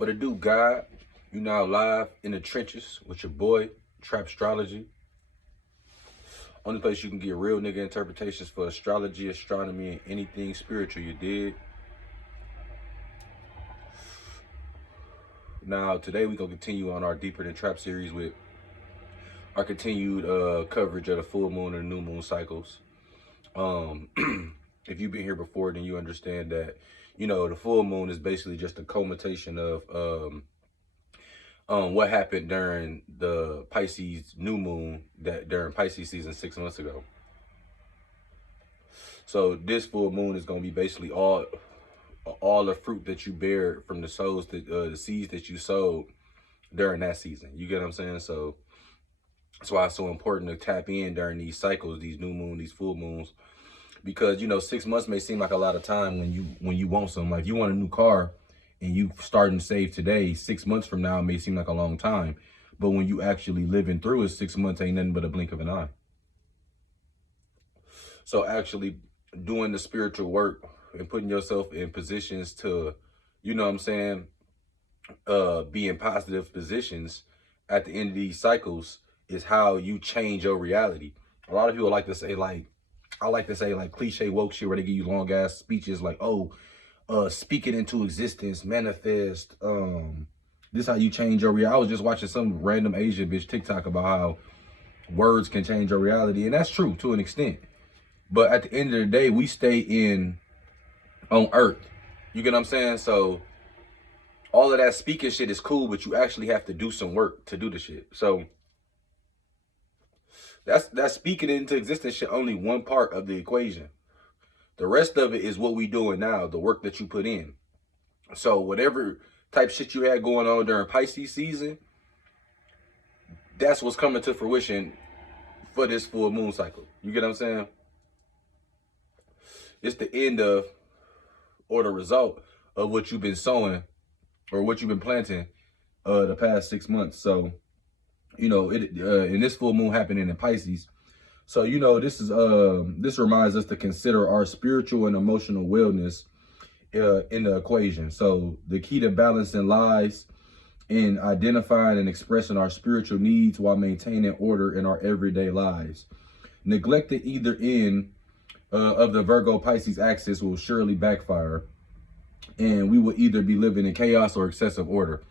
What it do, God? You now live in the trenches with your boy, Trap Astrology. Only place you can get real nigga interpretations for astrology, astronomy, and anything spiritual, you dig? Now, today we gonna continue on our Deeper Than Trap series with our continued coverage of the full moon and the new moon cycles. If you've been here before, then you understand that, you know, the full moon is basically just a culmination of what happened during the Pisces new moon during Pisces season 6 months ago. So this full moon is going to be basically all the fruit that you bear from the the seeds that you sowed during that season. You get what I'm saying? So that's why it's so important to tap in during these cycles, these new moon, these full moons, because, you know, 6 months may seem like a lot of time when you want something. Like, you want a new car and you starting to save today, 6 months from now it may seem like a long time, but when you actually living through it, 6 months ain't nothing but a blink of an eye. So actually doing the spiritual work and putting yourself in positions to, you know what I'm saying, be in positive positions at the end of these cycles is how you change your reality. A lot of people like to say, like, I like to say, like, cliche woke shit where they give you long ass speeches like, oh, speak it into existence, manifest, this how you change your reality. I was just watching some random Asian bitch TikTok about how words can change your reality, and that's true to an extent. But at the end of the day, we stay on earth. You get what I'm saying? So all of that speaking shit is cool, but you actually have to do some work to do the shit. So that's speaking into existence shit, only one part of the equation. The rest of it is what we doing now, the work that you put in. So whatever type shit you had going on during Pisces season, that's what's coming to fruition for this full moon cycle. You get what I'm saying? It's the end of, or the result of what you've been sowing or what you've been planting the past 6 months. So, you know, and this full moon happening in Pisces. So, you know, this reminds us to consider our spiritual and emotional wellness in the equation. So the key to balancing lies in identifying and expressing our spiritual needs while maintaining order in our everyday lives. Neglecting either end of the Virgo Pisces axis will surely backfire, and we will either be living in chaos or excessive order.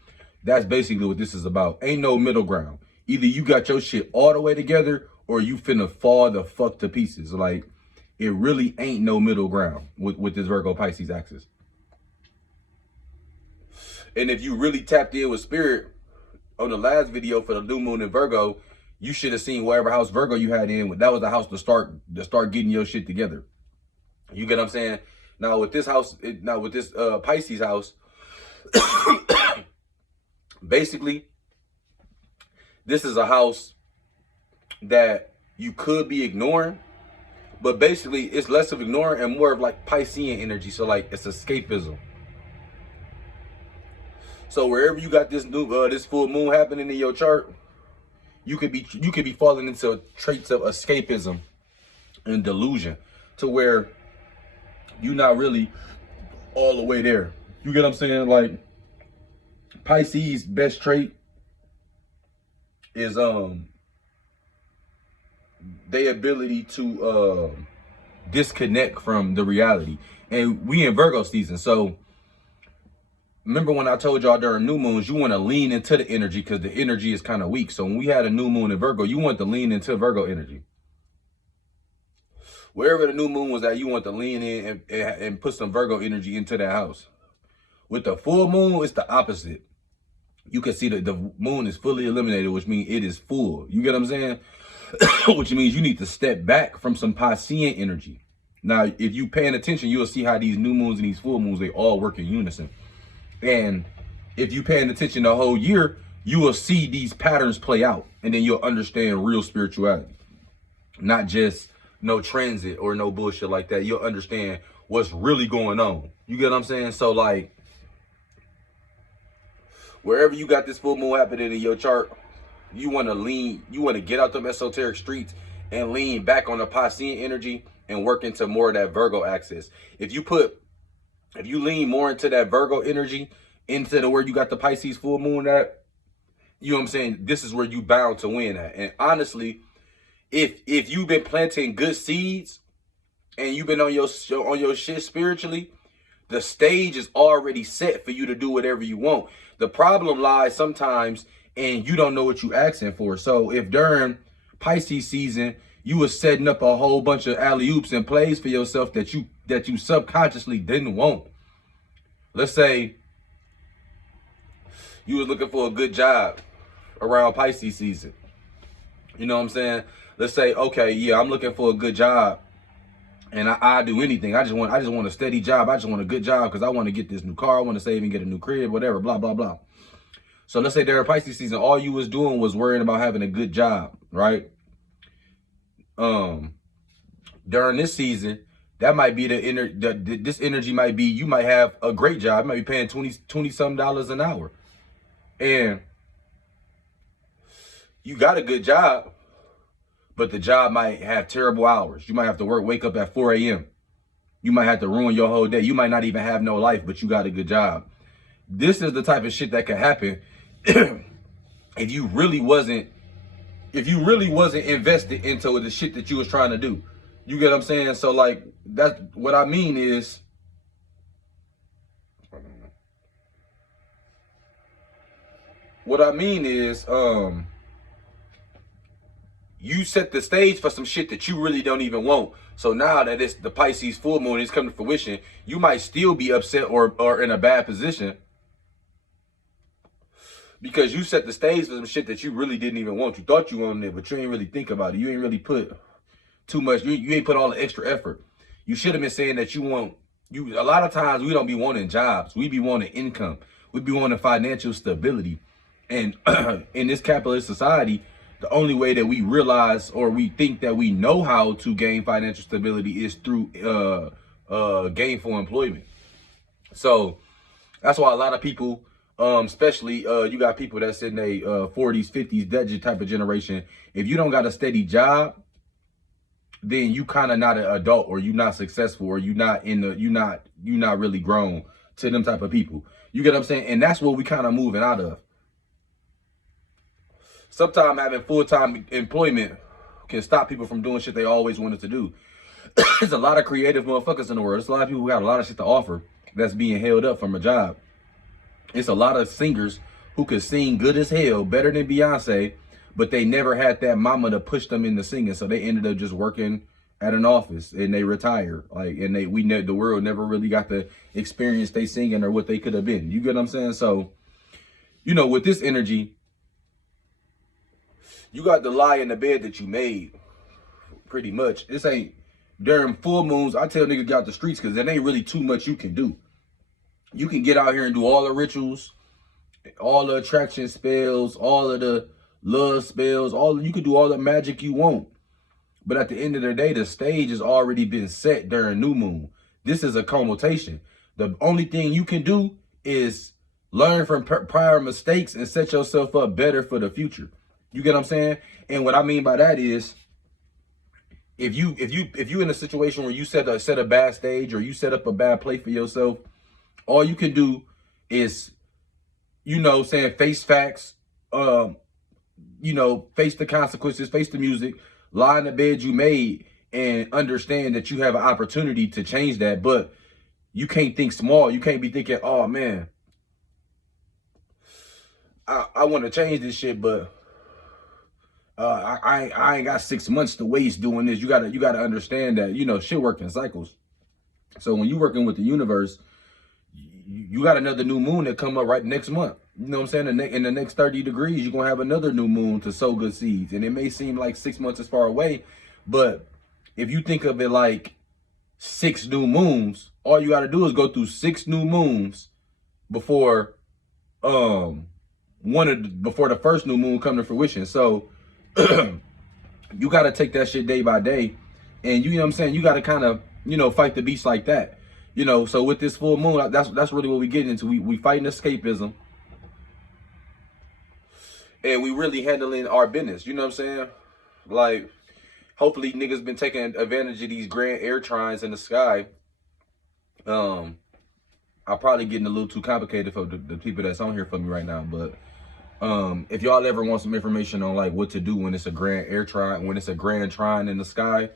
That's basically what this is about. Ain't no middle ground. Either you got your shit all the way together or you finna fall the fuck to pieces. Like, it really ain't no middle ground with this Virgo Pisces axis. And if you really tapped in with spirit on the last video for the new moon in Virgo, you should have seen whatever house Virgo you had in. That was the house to start getting your shit together. You get what I'm saying? Now with this house, with this Pisces house, basically, this is a house that you could be ignoring, but basically it's less of ignoring and more of like Piscean energy. So like, it's escapism. So wherever you got this this full moon happening in your chart, you could be falling into traits of escapism and delusion, to where you're not really all the way there. You get what I'm saying? Like, Pisces' best trait is their ability to disconnect from the reality. And we in Virgo season, so remember when I told y'all during new moons, you want to lean into the energy because the energy is kind of weak. So when we had a new moon in Virgo, you want to lean into Virgo energy. Wherever the new moon was at, you want to lean in and put some Virgo energy into that house. With the full moon, it's the opposite. You can see that the moon is fully illuminated, which means it is full. You get what I'm saying? Which means you need to step back from some Piscean energy. Now, if you paying attention, you'll see how these new moons and these full moons, they all work in unison. And if you paying attention the whole year, you will see these patterns play out, and then you'll understand real spirituality. Not just no transit or no bullshit like that. You'll understand what's really going on. You get what I'm saying? So like, wherever you got this full moon happening in your chart, you want to get out them esoteric streets and lean back on the Piscean energy and work into more of that Virgo axis. If you lean more into that Virgo energy instead of where you got the Pisces full moon at, you know what I'm saying? This is where you bound to win at. And honestly, if you've been planting good seeds and you've been on your shit spiritually, the stage is already set for you to do whatever you want. The problem lies sometimes in you don't know what you asking for. So if during Pisces season you was setting up a whole bunch of alley-oops and plays for yourself that you subconsciously didn't want. Let's say you was looking for a good job around Pisces season. You know what I'm saying? Let's say, okay, yeah, I'm looking for a good job. And I do anything. I just want a steady job. I just want a good job because I want to get this new car. I want to save and get a new crib, whatever, blah, blah, blah. So let's say during Pisces season, all you was doing was worrying about having a good job, right? During this season, that might be this energy might be, you might have a great job. You might be paying 20 some dollars an hour. And you got a good job, but the job might have terrible hours. You might have to wake up at 4 a.m. You might have to ruin your whole day. You might not even have no life, but you got a good job. This is the type of shit that could happen if you really wasn't invested into the shit that you was trying to do. You get what I'm saying? So like, that's what I mean is, you set the stage for some shit that you really don't even want. So now that it's the Pisces full moon is coming to fruition, you might still be upset or in a bad position because you set the stage for some shit that you really didn't even want. You thought you wanted it, but you ain't really think about it. You ain't really put too much. You ain't put all the extra effort. You should have been saying that you want. A lot of times we don't be wanting jobs. We be wanting income. We be wanting financial stability. And in this capitalist society, the only way that we realize or we think that we know how to gain financial stability is through gainful employment. So that's why a lot of people, especially you got people that's in their 40s, 50s, that type of generation. If you don't got a steady job, then you kind of not an adult, or you not successful, or you not really grown to them type of people. You get what I'm saying? And that's what we kind of moving out of. Sometimes having full-time employment can stop people from doing shit they always wanted to do. There's a lot of creative motherfuckers in the world. There's a lot of people who got a lot of shit to offer that's being held up from a job. It's a lot of singers who could sing good as hell, better than Beyonce, but they never had that mama to push them into singing. So they ended up just working at an office and they retired. And the world never really got to experience they singing or what they could have been. You get what I'm saying? So, with this energy, you got to lie in the bed that you made, pretty much. This ain't, during full moons, I tell niggas get out the streets because there ain't really too much you can do. You can get out here and do all the rituals, all the attraction spells, all of the love spells, you can do all the magic you want. But at the end of the day, the stage has already been set during new moon. This is a consultation. The only thing you can do is learn from prior mistakes and set yourself up better for the future. You get what I'm saying? And what I mean by that is, if you in a situation where you set a bad stage or you set up a bad play for yourself, all you can do is, face facts, face the consequences, face the music, lie in the bed you made, and understand that you have an opportunity to change that. But you can't think small. You can't be thinking, oh man, I want to change this shit, but I ain't got 6 months to waste doing this. You gotta understand that, shit work in cycles. So when you're working with the universe, you got another new moon that come up right next month. You know what I'm saying? In the next 30 degrees, you're going to have another new moon to sow good seeds. And it may seem like 6 months is far away, but if you think of it like 6 new moons, all you got to do is go through 6 new moons before before the first new moon come to fruition. So you got to take that shit day by day. And you know what I'm saying? You got to kind of, fight the beast like that. So with this full moon, that's really what we get into. We fighting escapism. And we really handling our business. You know what I'm saying? Like, hopefully niggas been taking advantage of these grand air trines in the sky. I I'm probably getting a little too complicated for the people that's on here for me right now. But if y'all ever want some information on like what to do when it's a grand air trine, when it's a grand trine in the sky,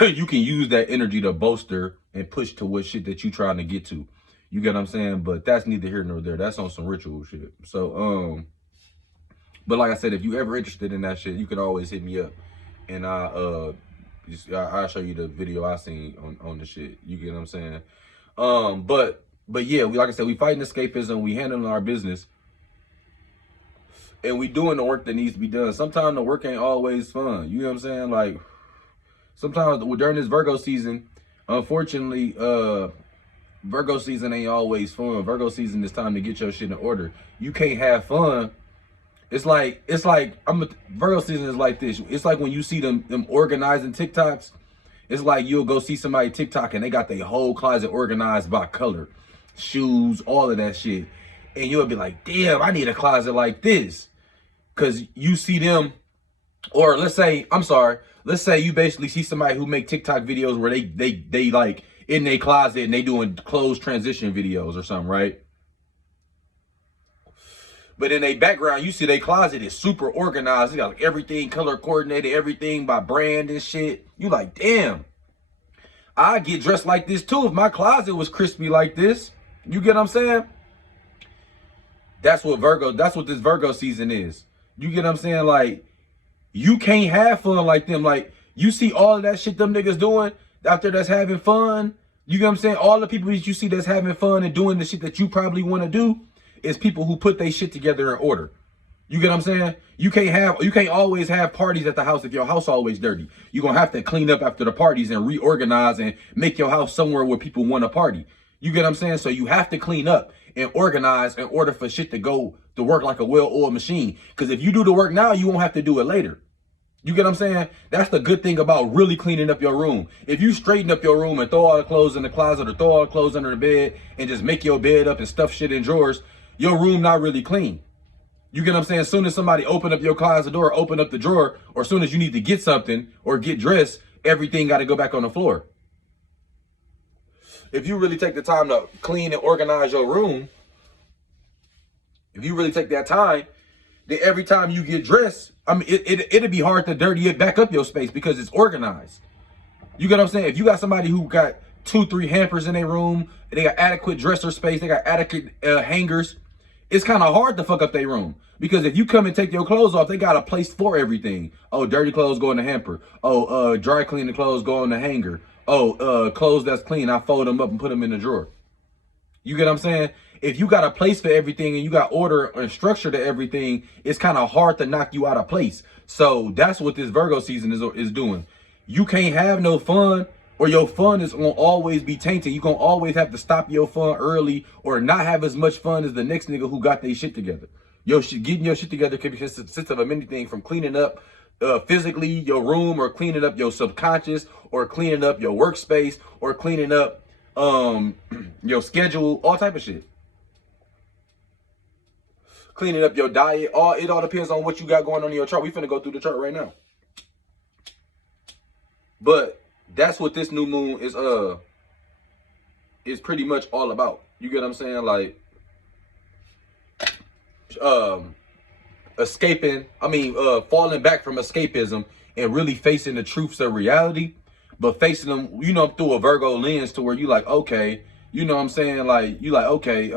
you can use that energy to bolster and push to what shit that you trying to get to. You get what I'm saying? But that's neither here nor there. That's on some ritual shit. So but like I said, if you ever interested in that shit, you can always hit me up, and I'll show you the video I seen on the shit. You get what I'm saying? But yeah, like I said, we fighting escapism, we handling our business, and we doing the work that needs to be done. Sometimes the work ain't always fun. You know what I'm saying? Like sometimes during this Virgo season, unfortunately, Virgo season ain't always fun. Virgo season is time to get your shit in order. You can't have fun. It's like Virgo season is like this. It's like when you see them organizing TikToks. It's like you'll go see somebody TikTok and they got their whole closet organized by color, shoes, all of that shit. And you'll be like, damn, I need a closet like this. Cause you see them, or let's say you basically see somebody who make TikTok videos where they like in their closet and they doing clothes transition videos or something, right? But in their background, you see their closet is super organized. They got like everything color coordinated, everything by brand and shit. You like, damn, I get dressed like this too if my closet was crispy like this. You get what I'm saying? That's what this Virgo season is. You get what I'm saying? Like, you can't have fun like them. Like, you see all of that shit them niggas doing out there that's having fun. You get what I'm saying? All the people that you see that's having fun and doing the shit that you probably want to do is people who put their shit together in order. You get what I'm saying? You can't always have parties at the house if your house always dirty. You're going to have to clean up after the parties and reorganize and make your house somewhere where people want to party. You get what I'm saying? So you have to clean up and organize in order for shit to work like a well-oiled machine. Because if you do the work now, you won't have to do it later. You get what I'm saying? That's the good thing about really cleaning up your room. If you straighten up your room and throw all the clothes in the closet or throw all the clothes under the bed and just make your bed up and stuff shit in drawers, your room not really clean. You get what I'm saying? As soon as somebody open up your closet door, open up the drawer, or as soon as you need to get something or get dressed, everything got to go back on the floor. If you really take the time to clean and organize your room, if you really take that time, then every time you get dressed, I mean, it'd be hard to dirty it back up your space because it's organized. You get what I'm saying? If you got somebody who got 2-3 hampers in their room, they got adequate dresser space, they got adequate hangers, it's kind of hard to fuck up their room. Because if you come and take your clothes off, they got a place for everything. Oh, dirty clothes go in the hamper. Oh, dry cleaning clothes go in the hanger. Oh, clothes that's clean, I fold them up and put them in the drawer. You get what I'm saying? If you got a place for everything and you got order and structure to everything, it's kind of hard to knock you out of place. So that's what this Virgo season is doing. You can't have no fun, or your fun is going to always be tainted. You're going to always have to stop your fun early or not have as much fun as the next nigga who got their shit together. Getting your shit together can consist of many things, from cleaning up physically your room, or cleaning up your subconscious, or cleaning up your workspace, or cleaning up your schedule, all type of shit. Cleaning up your diet, it all depends on what you got going on in your chart. We finna go through the chart right now. But that's what this new moon is pretty much all about. You get what I'm saying? Like falling back from escapism and really facing the truths of reality, but facing them, through a Virgo lens, to where you like, okay, you know what I'm saying? Like, you like, okay,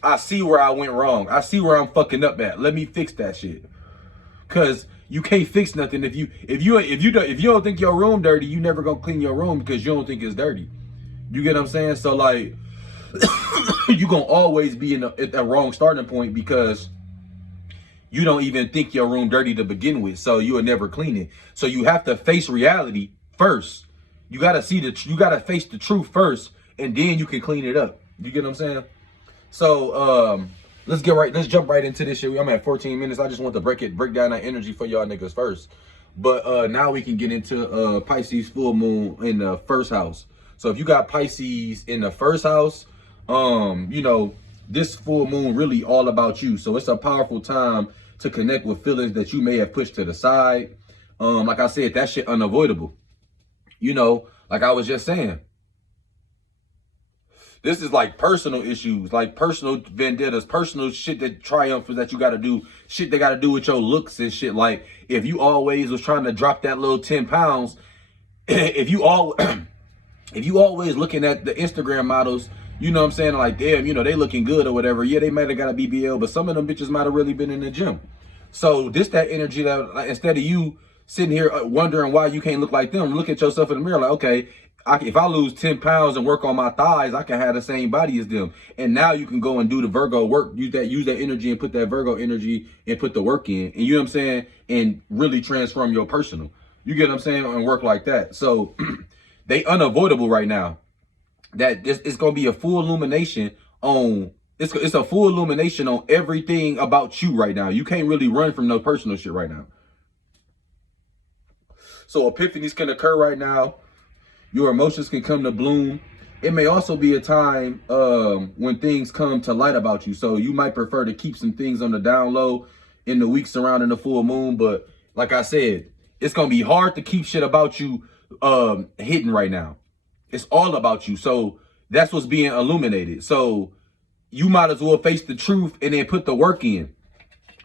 I see where I went wrong. I see where I'm fucking up at. Let me fix that shit. Cause you can't fix nothing if you don't think your room dirty, you never gonna clean your room because you don't think it's dirty. You get what I'm saying? So like, you gonna always be at the wrong starting point because you don't even think your room dirty to begin with. So you'll never clean it. So you have to face reality first. You gotta face the truth first, and then you can clean it up. You get what I'm saying? So let's jump right into this shit. I'm at 14 minutes. I just want to break down that energy for y'all niggas first. But now we can get into Pisces full moon in the first house. So if you got Pisces in the first house, this full moon really all about you. So it's a powerful time to connect with feelings that you may have pushed to the side. Like I said, that shit unavoidable. Like I was just saying, this is like personal issues, like personal vendettas, personal shit that triumphs that you got to do, shit that got to do with your looks and shit. Like if you always was trying to drop that little 10 pounds, if you all, if you always looking at the Instagram models, you know what I'm saying, like, damn, you know, they looking good or whatever. Yeah, they might have got a BBL, but some of them bitches might have really been in the gym. So this, that energy that, like, instead of you sitting here wondering why you can't look like them, look at yourself in the mirror like, okay, if I lose 10 pounds and work on my thighs, I can have the same body as them. And now you can go and do the Virgo work, use that energy and put that Virgo energy and put the work in. And you know what I'm saying? And really transform your personal. You get what I'm saying? And work like that. So they unavoidable right now. That it's going to be a full illumination on, it's a full illumination on everything about you right now. You can't really run from no personal shit right now. So epiphanies can occur right now. Your emotions can come to bloom. It may also be a time when things come to light about you. So you might prefer to keep some things on the down low in the weeks surrounding the full moon. But like I said, it's going to be hard to keep shit about you hidden right now. It's all about you. So that's what's being illuminated. So you might as well face the truth and then put the work in.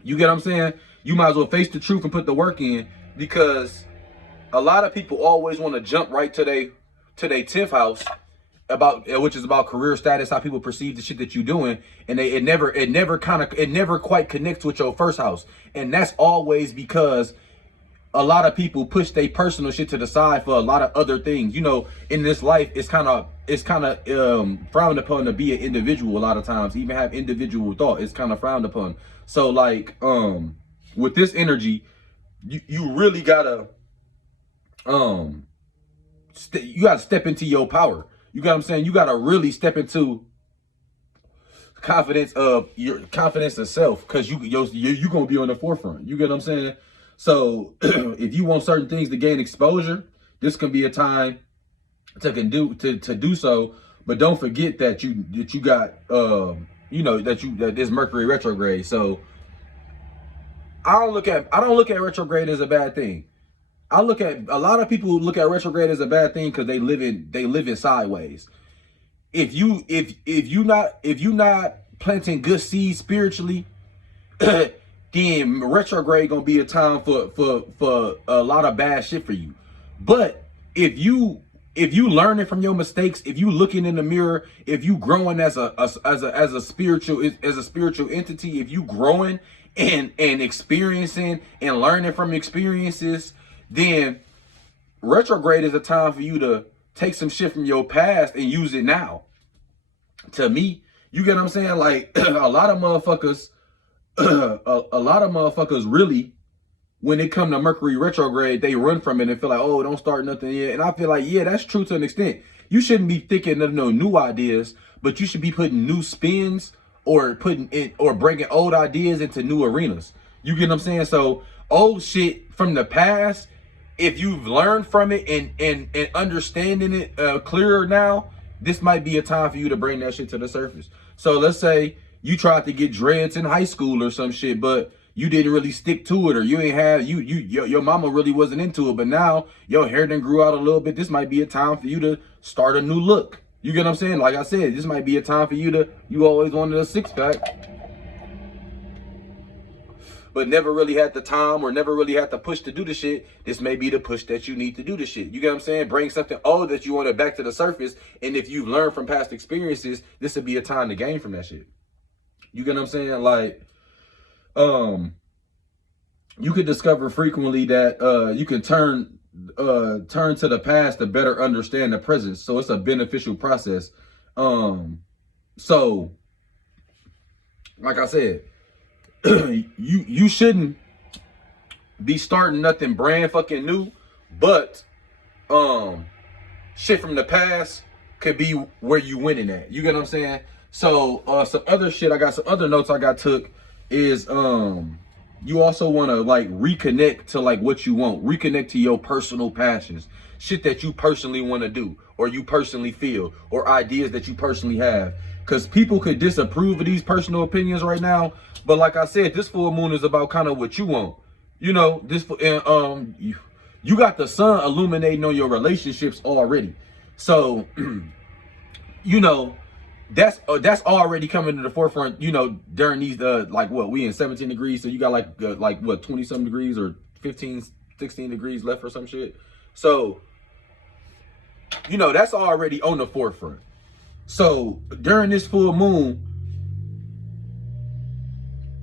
You get what I'm saying? You might as well face the truth and put the work in, because a lot of people always want to jump right to their 10th house, which is about career status, how people perceive the shit that you're doing, and it never quite connects with your first house. And that's always because a lot of people push their personal shit to the side for a lot of other things. You know, in this life, it's kind of frowned upon to be an individual a lot of times. Even have individual thought, it's kind of frowned upon. So like with this energy, you really gotta you gotta step into your power. You got what I'm saying? You gotta really step into confidence of self, because you're gonna be on the forefront. You get what I'm saying? So if you want certain things to gain exposure, this can be a time to do so. But don't forget that you got that this Mercury retrograde. So I don't look at retrograde as a bad thing. I look at a lot of people who look at retrograde as a bad thing because they live in sideways. If you not planting good seeds spiritually, then retrograde gonna be a time for a lot of bad shit for you. But if you learning from your mistakes, if you looking in the mirror, if you growing as a spiritual entity, if you growing and experiencing and learning from experiences, then retrograde is a time for you to take some shit from your past and use it now. To me, you get what I'm saying? Like a lot of motherfuckers really, when it come to Mercury retrograde, they run from it and feel like, oh, don't start nothing yet. And I feel like, yeah, that's true to an extent. You shouldn't be thinking of no new ideas, but you should be putting new spins or bringing old ideas into new arenas. You get what I'm saying? So old shit from the past, if you've learned from it and understanding it clearer now, this might be a time for you to bring that shit to the surface. So let's say you tried to get dreads in high school or some shit, but you didn't really stick to it, or you ain't have your mama really wasn't into it, but now your hair done grew out a little bit. This might be a time for you to start a new look. You get what I'm saying? Like I said, this might be a time for you always wanted a six-pack, but never really had the time or never really had to push to do the shit. This may be the push that you need to do the shit. You get what I'm saying? Bring something old that you wanted back to the surface. And if you've learned from past experiences, this would be a time to gain from that shit. You get what I'm saying? Like, you could discover frequently that you can turn to the past to better understand the present. So it's a beneficial process. So like I said, you shouldn't be starting nothing brand fucking new, but shit from the past could be where you winning at. You get what I'm saying? So some other shit some other notes I got took is you also want to like reconnect to like what you want, reconnect to your personal passions, shit that you personally want to do or you personally feel, or ideas that you personally have. Because people could disapprove of these personal opinions right now, but like I said, this full moon is about kind of what you want. You know, you got the sun illuminating on your relationships already. So, you know, that's already coming to the forefront, you know, during these, like what, we in 17 degrees. So you got like what, 20 something degrees or 15, 16 degrees left or some shit. So, you know, that's already on the forefront. So during this full moon,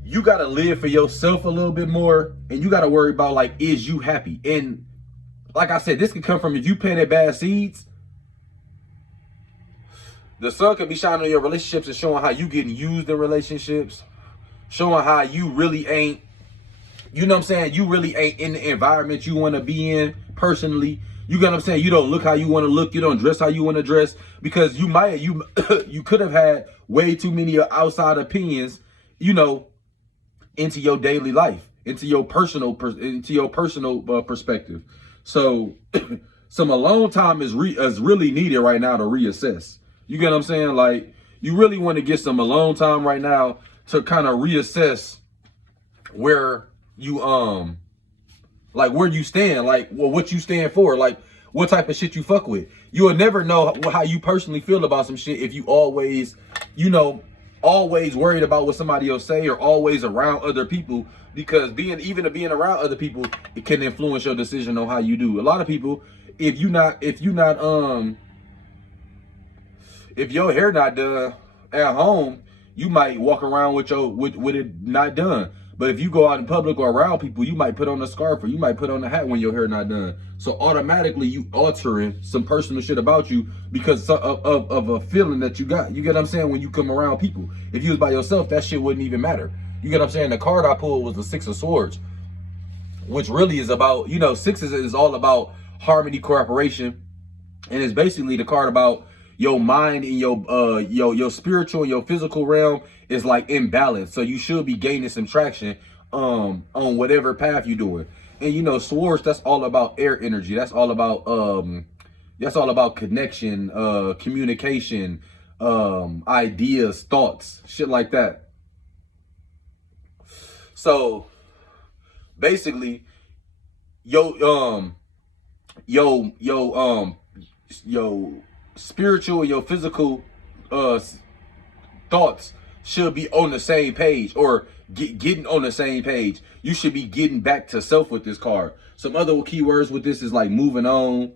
you got to live for yourself a little bit more, and you got to worry about, like, is you happy? And like I said, this could come from, if you planted bad seeds, the sun could be shining on your relationships and showing how you getting used in relationships, showing how you really ain't, you know what I'm saying, you really ain't in the environment you want to be in personally. You get what I'm saying? You don't look how you want to look. You don't dress how you want to dress, because you you could have had way too many outside opinions, you know, into your daily life, into your personal perspective. So some alone time is really needed right now to reassess. You get what I'm saying? Like, you really want to get some alone time right now to kind of reassess where you like where you stand, like, well, what you stand for, like what type of shit you fuck with. You will never know how you personally feel about some shit if you always, you know, always worried about what somebody else say, or always around other people, because being around other people, it can influence your decision on how you do. A lot of people, if your hair not done at home, you might walk around with it not done. But if you go out in public or around people, you might put on a scarf, or you might put on a hat when your hair not done. So automatically you altering some personal shit about you because of a feeling that you got. You get what I'm saying? When you come around people, if you was by yourself, that shit wouldn't even matter. You get what I'm saying? The card I pulled was the Six of Swords, which really is about, you know, sixes is all about harmony, cooperation, and it's basically the card about your mind and your spiritual and your physical realm is like imbalance. So you should be gaining some traction on whatever path you're doing. And you know, swords, that's all about air energy. That's all about connection, communication, ideas, thoughts, shit like that. So basically, your spiritual and your physical thoughts should be on the same page, or getting on the same page. You should be getting back to self with this card. Some other keywords with this is like moving on,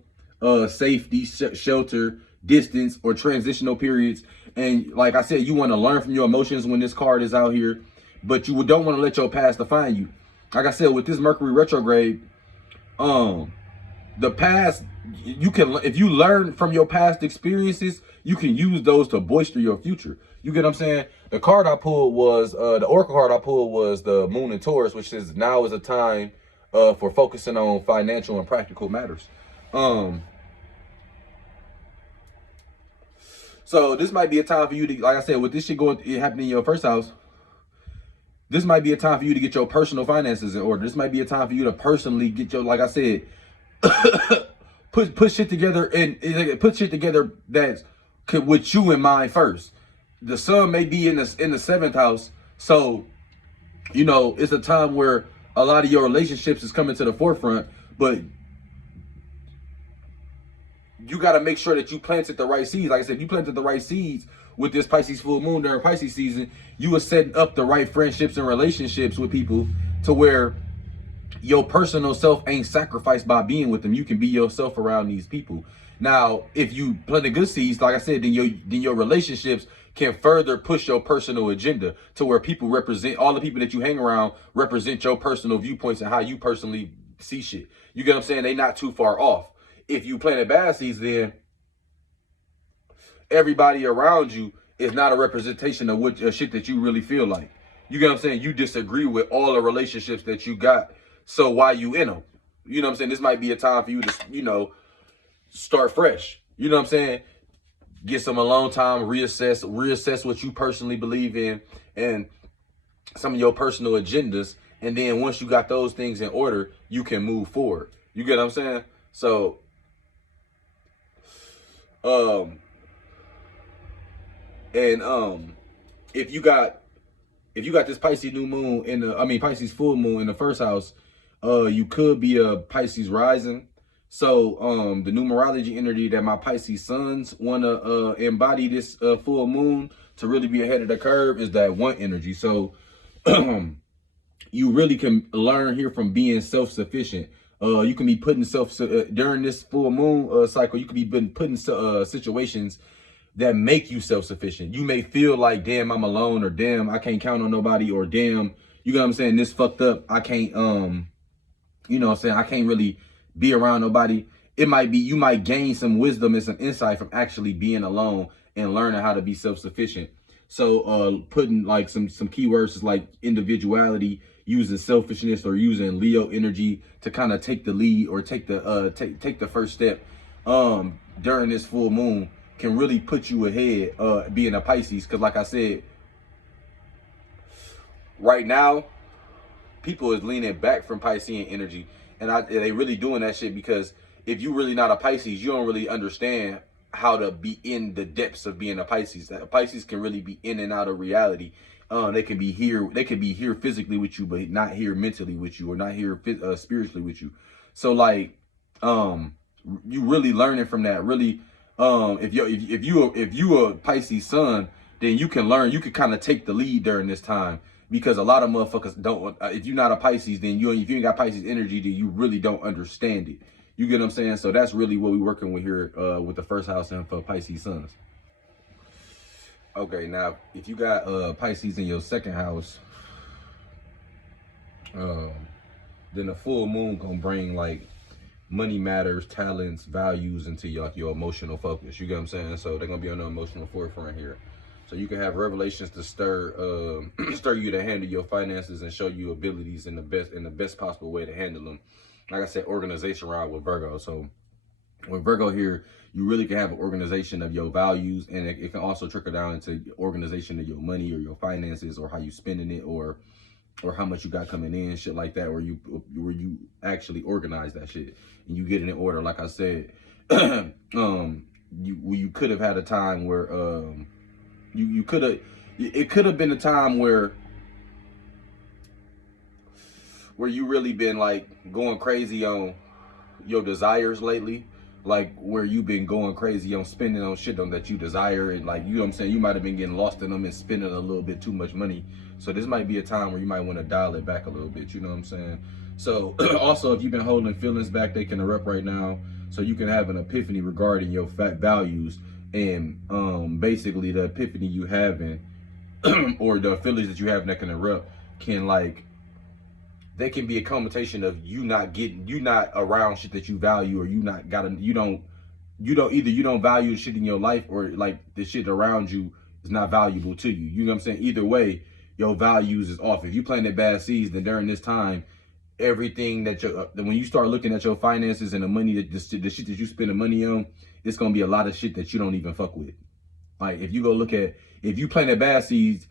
safety, shelter, distance, or transitional periods. And like I said, you want to learn from your emotions when this card is out here, but you don't want to let your past define you. Like I said, with this Mercury retrograde, the past, you can, if you learn from your past experiences, you can use those to bolster your future. You get what I'm saying? The card I pulled was, the oracle card I pulled was the Moon in Taurus, which is, now is a time for focusing on financial and practical matters. So this might be a time for you to, like I said, with this shit happening in your first house, this might be a time for you to get your personal finances in order. This might be a time for you to personally get your, like I said, put shit together, and put shit together that's with you in mind first. The sun may be in the seventh house, so you know it's a time where a lot of your relationships is coming to the forefront, but you got to make sure that you planted the right seeds. Like I said, if you planted the right seeds with this Pisces full moon during Pisces season, you are setting up the right friendships and relationships with people to where your personal self ain't sacrificed by being with them. You can be yourself around these people. Now, if you plant the good seeds, like I said, then your relationships can further push your personal agenda to where people represent, all the people that you hang around represent your personal viewpoints and how you personally see shit. You get what I'm saying? They not too far off. If you planted bad seeds, then everybody around you is not a representation of what shit that you really feel like. You get what I'm saying? You disagree with all the relationships that you got. So why you in them? You know what I'm saying? This might be a time for you to, you know, start fresh. You know what I'm saying? Get some alone time, reassess what you personally believe in and some of your personal agendas. And then once you got those things in order, you can move forward. You get what I'm saying? So, if you got this Pisces new moon Pisces full moon in the first house, You could be a Pisces rising. So the numerology energy that my Pisces sons want to embody this full moon to really be ahead of the curve is that one energy. So you really can learn here from being self-sufficient. You can be putting during this full moon cycle, you can be put in situations that make you self-sufficient. You may feel like, damn, I'm alone, or damn, I can't count on nobody, or damn, you know what I'm saying, this fucked up, I can't, you know what I'm saying, I can't really be around nobody. It might be, you might gain some wisdom and some insight from actually being alone and learning how to be self-sufficient. So putting like some keywords is like individuality, using selfishness, or using Leo energy to kind of take the lead, or take the first step during this full moon, can really put you ahead being a Pisces. Because like I said, right now people is leaning back from Piscean energy, and they really doing that shit because if you really not a Pisces, you don't really understand how to be in the depths of being a Pisces. A Pisces can really be in and out of reality. They can be here physically with you, but not here mentally with you, or not here spiritually with you. So like you really learning from that. Really, if you a Pisces sun, then you can learn. You can kind of take the lead during this time, because a lot of motherfuckers don't. If you're not a Pisces, then if you ain't got Pisces energy, then you really don't understand it. You get what I'm saying? So that's really what we're working with here with the first house and for Pisces suns. Okay, now if you got Pisces in your second house, then the full moon gonna bring like money matters, talents, values into your emotional focus. You get what I'm saying? So they're gonna be on the emotional forefront here. So you can have revelations to stir stir you to handle your finances and show you abilities in the best possible way to handle them. Like I said, organization ride with Virgo. So with Virgo here, you really can have an organization of your values, and it can also trickle down into organization of your money or your finances, or how you spending it, or how much you got coming in, shit like that, where you actually organize that shit and you get it in order. Like I said, you could have had a time where it could have been a time where you really been like going crazy on your desires lately, like where you've been going crazy on spending on shit on that you desire, and like, you know what I'm saying, you might have been getting lost in them and spending a little bit too much money. So this might be a time where you might want to dial it back a little bit, you know what I'm saying? So also, if you've been holding feelings back, they can erupt right now. So you can have an epiphany regarding your values, and basically the epiphany you having or the feelings that you have that can erupt can they can be a combination of you not around shit that you value, or you don't value the shit in your life, or like the shit around you is not valuable to you. You know what I'm saying? Either way, your values is off. If you planted bad seeds, then during this time, everything that when you start looking at your finances and the money the shit that you spend the money on, it's gonna be a lot of shit that you don't even fuck with. Like if you planted bad seeds,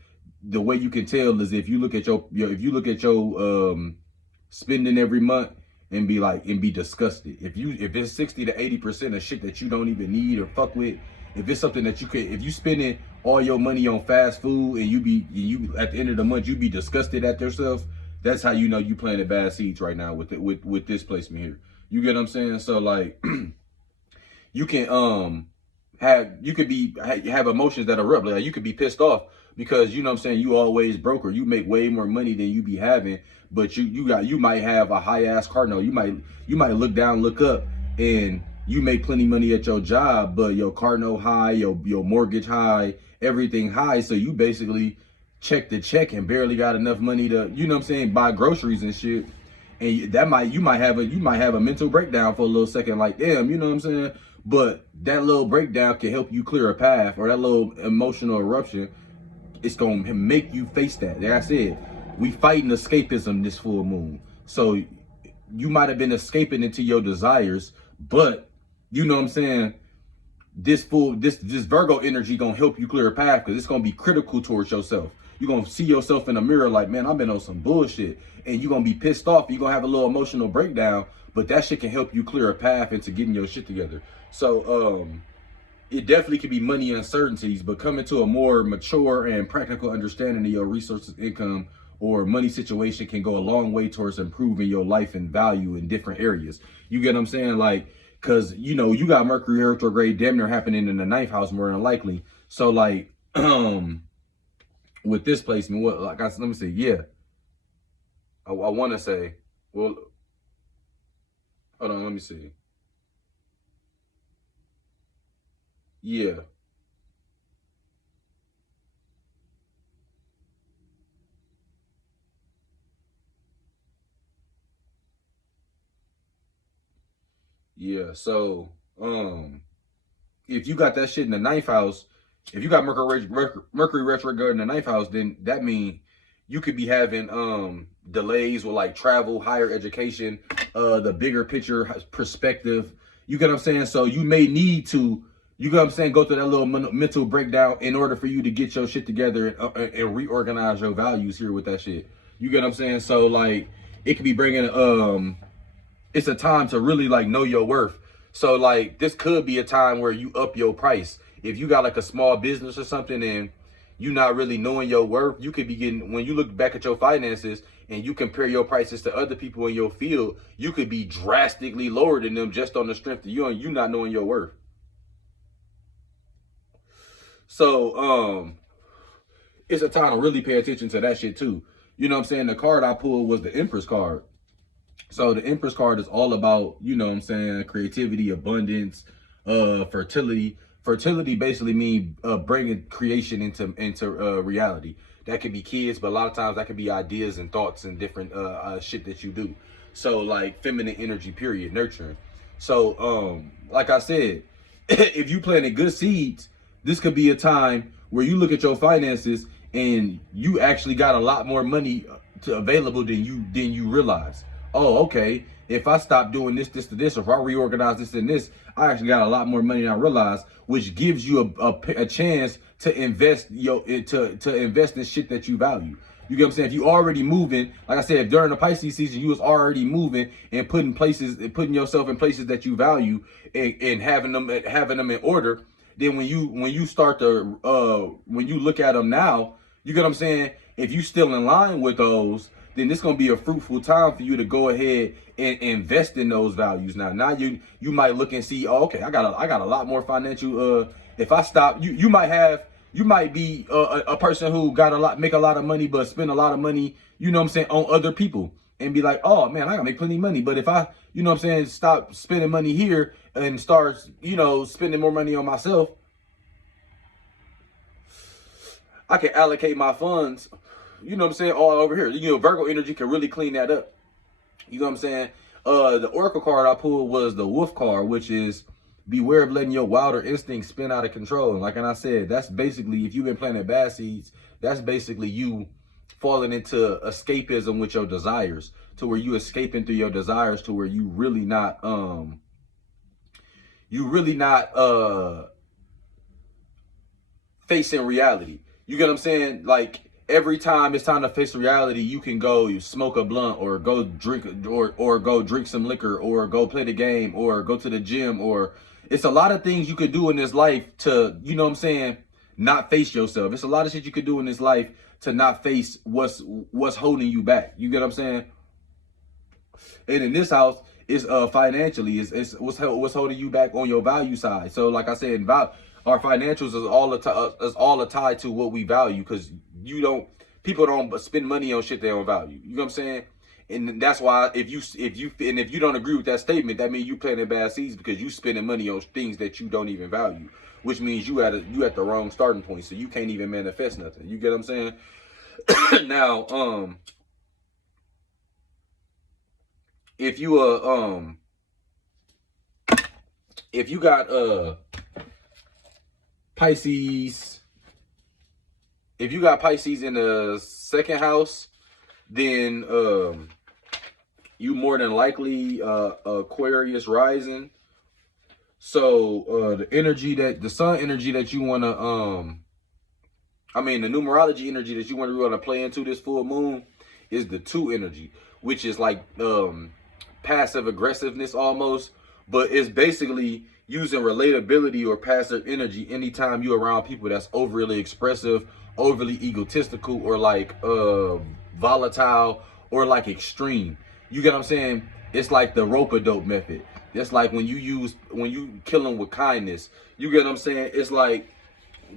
the way you can tell is if you look at your spending every month and be disgusted. If it's 60 to 80% of shit that you don't even need or fuck with, if it's something that if you spending all your money on fast food and you at the end of the month you be disgusted at yourself, that's how you know you planted bad seeds right now with this placement here. You get what I'm saying? So like you can have emotions that erupt. Like you could be pissed off because, you know what I'm saying, you always broke, or you make way more money than you be having, but you might have a high ass cardinal. You might look down, look up, and you make plenty money at your job, but your cardinal high, your mortgage high, everything high. So you basically check the check and barely got enough money to, you know what I'm saying, buy groceries and shit. And you might have a mental breakdown for a little second, like, damn, you know what I'm saying? But that little breakdown can help you clear a path, or that little emotional eruption, it's gonna make you face that. Like I said, we fighting escapism this full moon. So you might have been escaping into your desires, but you know what I'm saying, this Virgo energy gonna help you clear a path, because it's gonna be critical towards yourself. You're gonna see yourself in the mirror like, man, I've been on some bullshit, and you're gonna be pissed off. You're gonna have a little emotional breakdown, but that shit can help you clear a path into getting your shit together. So it definitely can be money uncertainties, but coming to a more mature and practical understanding of your resources, income, or money situation can go a long way towards improving your life and value in different areas. You get what I'm saying? Like, cause you know, you got Mercury retrograde damn near happening in the 9th house more than likely. So like, with this placement, what, like, let me see. Yeah. I want to say, well, hold on, let me see. Yeah. Yeah. So, if you got that shit in the 9th house, if you got Mercury retrograde in the 9th house, then that means you could be having delays with like travel, higher education, the bigger picture perspective. You get what I'm saying? So you may need to, you get what I'm saying, go through that little mental breakdown in order for you to get your shit together and reorganize your values here with that shit. You get what I'm saying? So like it could be bringing it's a time to really like know your worth. So like this could be a time where you up your price. If you got like a small business or something and you not really knowing your worth, you could be getting, when you look back at your finances and you compare your prices to other people in your field, you could be drastically lower than them just on the strength of you not knowing your worth. So it's a time to really pay attention to that shit too. You know what I'm saying? The card I pulled was the Empress card. So the Empress card is all about, you know what I'm saying, creativity, abundance, fertility. Fertility basically means bringing creation into reality. That could be kids, but a lot of times that could be ideas and thoughts and different shit that you do. So like feminine energy, period, nurturing. So like I said, if you planted good seeds, this could be a time where you look at your finances and you actually got a lot more money available than you realize. Oh, okay. If I stop doing this to this, or if I reorganize this and this, I actually got a lot more money than I realized, which gives you a chance to invest to invest in shit that you value. You get what I'm saying? If you already moving, like I said, if during the Pisces season you was already moving and putting yourself in places that you value and having them in order, then when you start to when you look at them now, you get what I'm saying? If you still in line with those, then this gonna be a fruitful time for you to go ahead and invest in those values. Now you might look and see, oh, okay, I got a lot more financial. If I stop, you might be a person who make a lot of money, but spend a lot of money, you know what I'm saying, on other people, and be like, oh man, I gotta make plenty of money. But if I, you know what I'm saying, stop spending money here and start, you know, spending more money on myself, I can allocate my funds, you know what I'm saying, all over here. You know, Virgo energy can really clean that up. You know what I'm saying? The Oracle card I pulled was the Wolf card, which is beware of letting your wilder instincts spin out of control. And like I said, that's basically, if you've been planting bad seeds, that's basically you falling into escapism with your desires, to where you escaping through your desires, to where you really not facing reality. You get what I'm saying? Like every time it's time to face reality, you can go you smoke a blunt, or go drink, or go drink some liquor, or go play the game, or go to the gym, or it's a lot of things you could do in this life to, you know what I'm saying, not face yourself. It's a lot of shit you could do in this life to not face what's holding you back. You get what I'm saying? And in this house, it's financially, it's what's holding you back on your value side. So like I said, our financials is all tied to what we value, because people don't spend money on shit they don't value. You know what I'm saying? And that's why if you don't agree with that statement, that means you planting bad seeds, because you spending money on things that you don't even value, which means you at the wrong starting point, so you can't even manifest nothing. You get what I'm saying? Now, if you got Pisces, if you got Pisces in the 2nd house, then you more than likely Aquarius rising. So the sun energy that you want to the numerology energy that you want to play into this full moon is the 2 energy, which is like passive aggressiveness almost, but it's basically using relatability or passive energy anytime you're around people that's overly expressive, overly egotistical, or like volatile or like extreme. You get what I'm saying? It's like the rope-a-dope method. It's like when you kill them with kindness. You get what I'm saying? It's like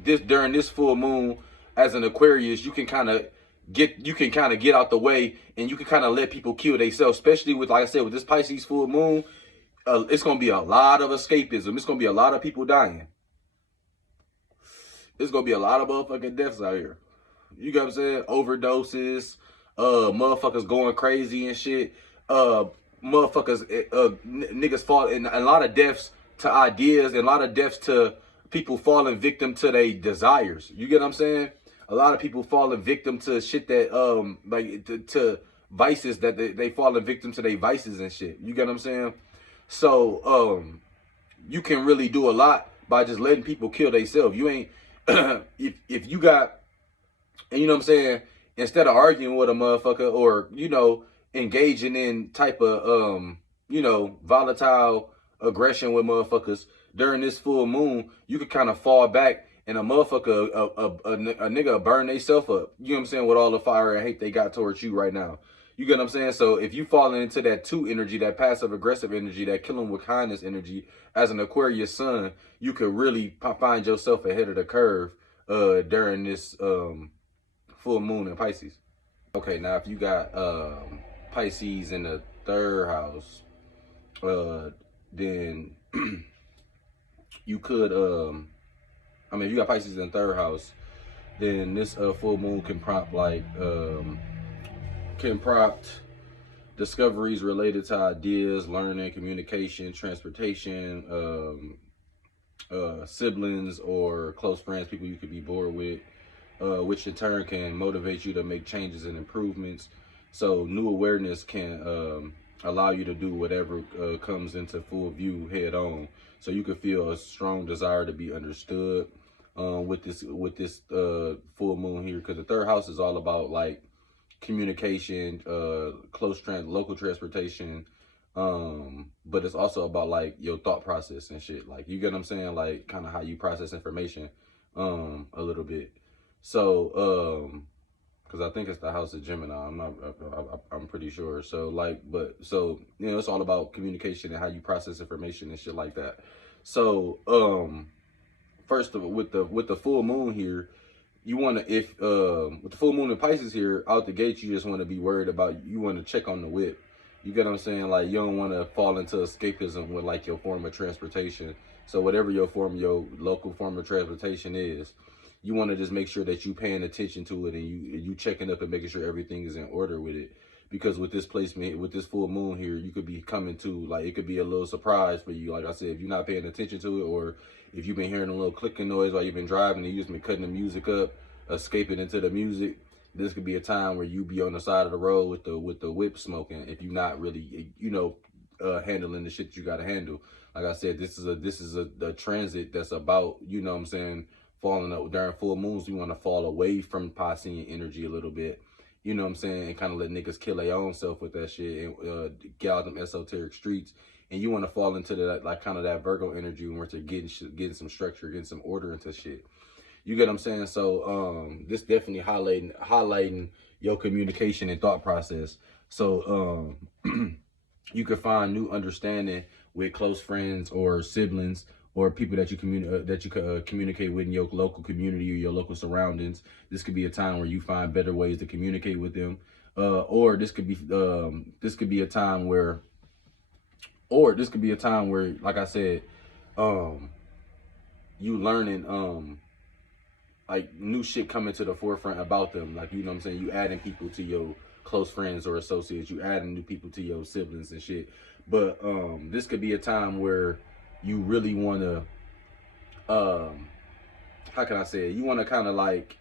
this during this full moon as an Aquarius, you can kind of get out the way, and you can kind of let people kill themselves, especially with, like I said, with this Pisces full moon. It's gonna be a lot of escapism. It's gonna be a lot of people dying. It's gonna be a lot of motherfucking deaths out here. You get what I'm saying? Overdoses, motherfuckers going crazy and shit. Motherfuckers, niggas fall in a lot of deaths to ideas, and a lot of deaths to people falling victim to their desires. You get what I'm saying? A lot of people falling victim to shit that like to vices that they falling victim to their vices and shit. You get what I'm saying? So you can really do a lot by just letting people kill themselves. You ain't if you got, and you know what I'm saying, instead of arguing with a motherfucker or, you know, engaging in type of you know, volatile aggression with motherfuckers during this full moon, you could kind of fall back, and a motherfucker, a nigga burn theyself up. You know what I'm saying? With all the fire and hate they got towards you right now. You get what I'm saying? So if you falling into that 2 energy, that passive aggressive energy, that killing with kindness energy, as an Aquarius sun, you could really find yourself ahead of the curve during this full moon in Pisces. Okay, now if you got Pisces in the 3rd house, then you could I mean, if you got Pisces in the 3rd house, then this full moon can prompt discoveries related to ideas, learning, communication, transportation, siblings or close friends, people you could be bored with, which in turn can motivate you to make changes and improvements. So new awareness can allow you to do whatever comes into full view head on. So you could feel a strong desire to be understood with this full moon here, because the 3rd house is all about like communication, local transportation, but it's also about like your thought process and shit. Like, you get what I'm saying? Like, kind of how you process information a little bit. So because I think it's the house of Gemini. I'm pretty sure. So like, but so, you know, it's all about communication and how you process information and shit like that. So first of all, with the full moon here, you want to, if with the full moon in Pisces here out the gate, you just want to be worried about, you want to check on the whip. You get what I'm saying? Like, you don't want to fall into escapism with like your form of transportation. So whatever your local form of transportation is, you want to just make sure that you paying attention to it, and you checking up and making sure everything is in order with it. Because with this placement, with this full moon here, you could be coming to, like, it could be a little surprise for you. Like I said, if you're not paying attention to it, or if you've been hearing a little clicking noise while you've been driving and you just been cutting the music up, escaping into the music, this could be a time where you be on the side of the road with the whip smoking, if you're not really, you know, handling the shit you got to handle. Like I said, this is a transit that's about, you know what I'm saying, falling up during full moons. You want to fall away from Piscean energy a little bit, you know what I'm saying, and kind of let niggas kill their own self with that shit, and get out them esoteric streets. And you want to fall into that, like, kind of that Virgo energy, when we're getting some structure, getting some order into shit. You get what I'm saying? So this definitely highlighting your communication and thought process. So you could find new understanding with close friends or siblings, or people that you communicate with in your local community or your local surroundings. This could be a time where you find better ways to communicate with them, or this could be a time where, like I said, you learning like new shit coming to the forefront about them. Like, you know what I'm saying, you adding people to your close friends or associates, you adding new people to your siblings and shit. But this could be a time where you really want to, how can I say it? You want to kind of like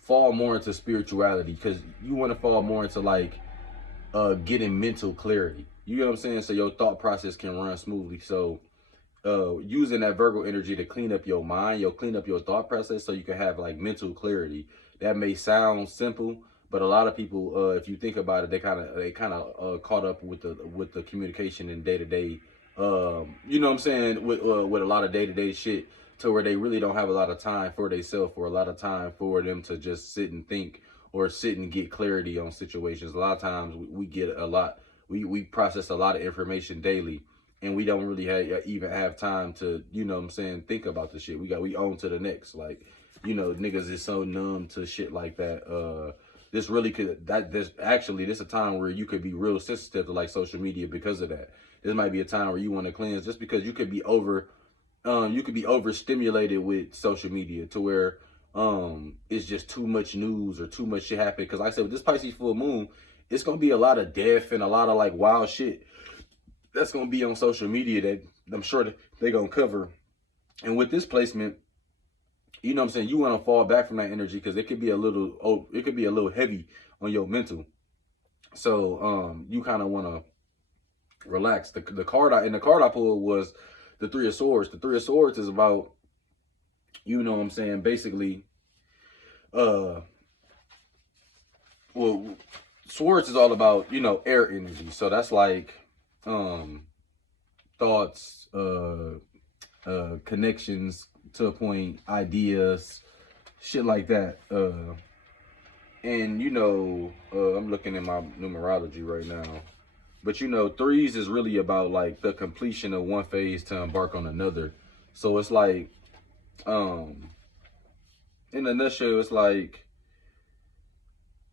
fall more into spirituality, because you want to fall more into like getting mental clarity. You know what I'm saying? So your thought process can run smoothly. So using that Virgo energy to clean up your mind, you'll clean up your thought process, so you can have like mental clarity. That may sound simple, but a lot of people, if you think about it, they kind of caught up with the communication and day-to-day, you know what I'm saying, with a lot of day-to-day shit, to where they really don't have a lot of time for themselves, or a lot of time for them to just sit and think, or sit and get clarity on situations. A lot of times we get a lot, we process a lot of information daily, and we don't really even have time to, you know what I'm saying, think about the shit. We on to the next. Like, you know, niggas is so numb to shit like that. This really could, this a time where you could be real sensitive to like social media because of that. This might be a time where you want to cleanse, just because you could be overstimulated with social media to where it's just too much news or too much shit happen. Because like I said, with this Pisces full moon, it's gonna be a lot of death and a lot of like wild shit that's gonna be on social media that I'm sure that they're gonna cover. And with this placement, you know what I'm saying, you want to fall back from that energy because it could be a little heavy on your mental. So you kind of want to relax. The card I pulled was the Three of Swords. The Three of Swords is about, you know what I'm saying, basically, well, Swords is all about, you know, air energy. So that's like thoughts, connections to a point, ideas, shit like that. And you know, I'm looking at my numerology right now. But you know, threes is really about like the completion of one phase to embark on another. So it's like, in a nutshell, it's like,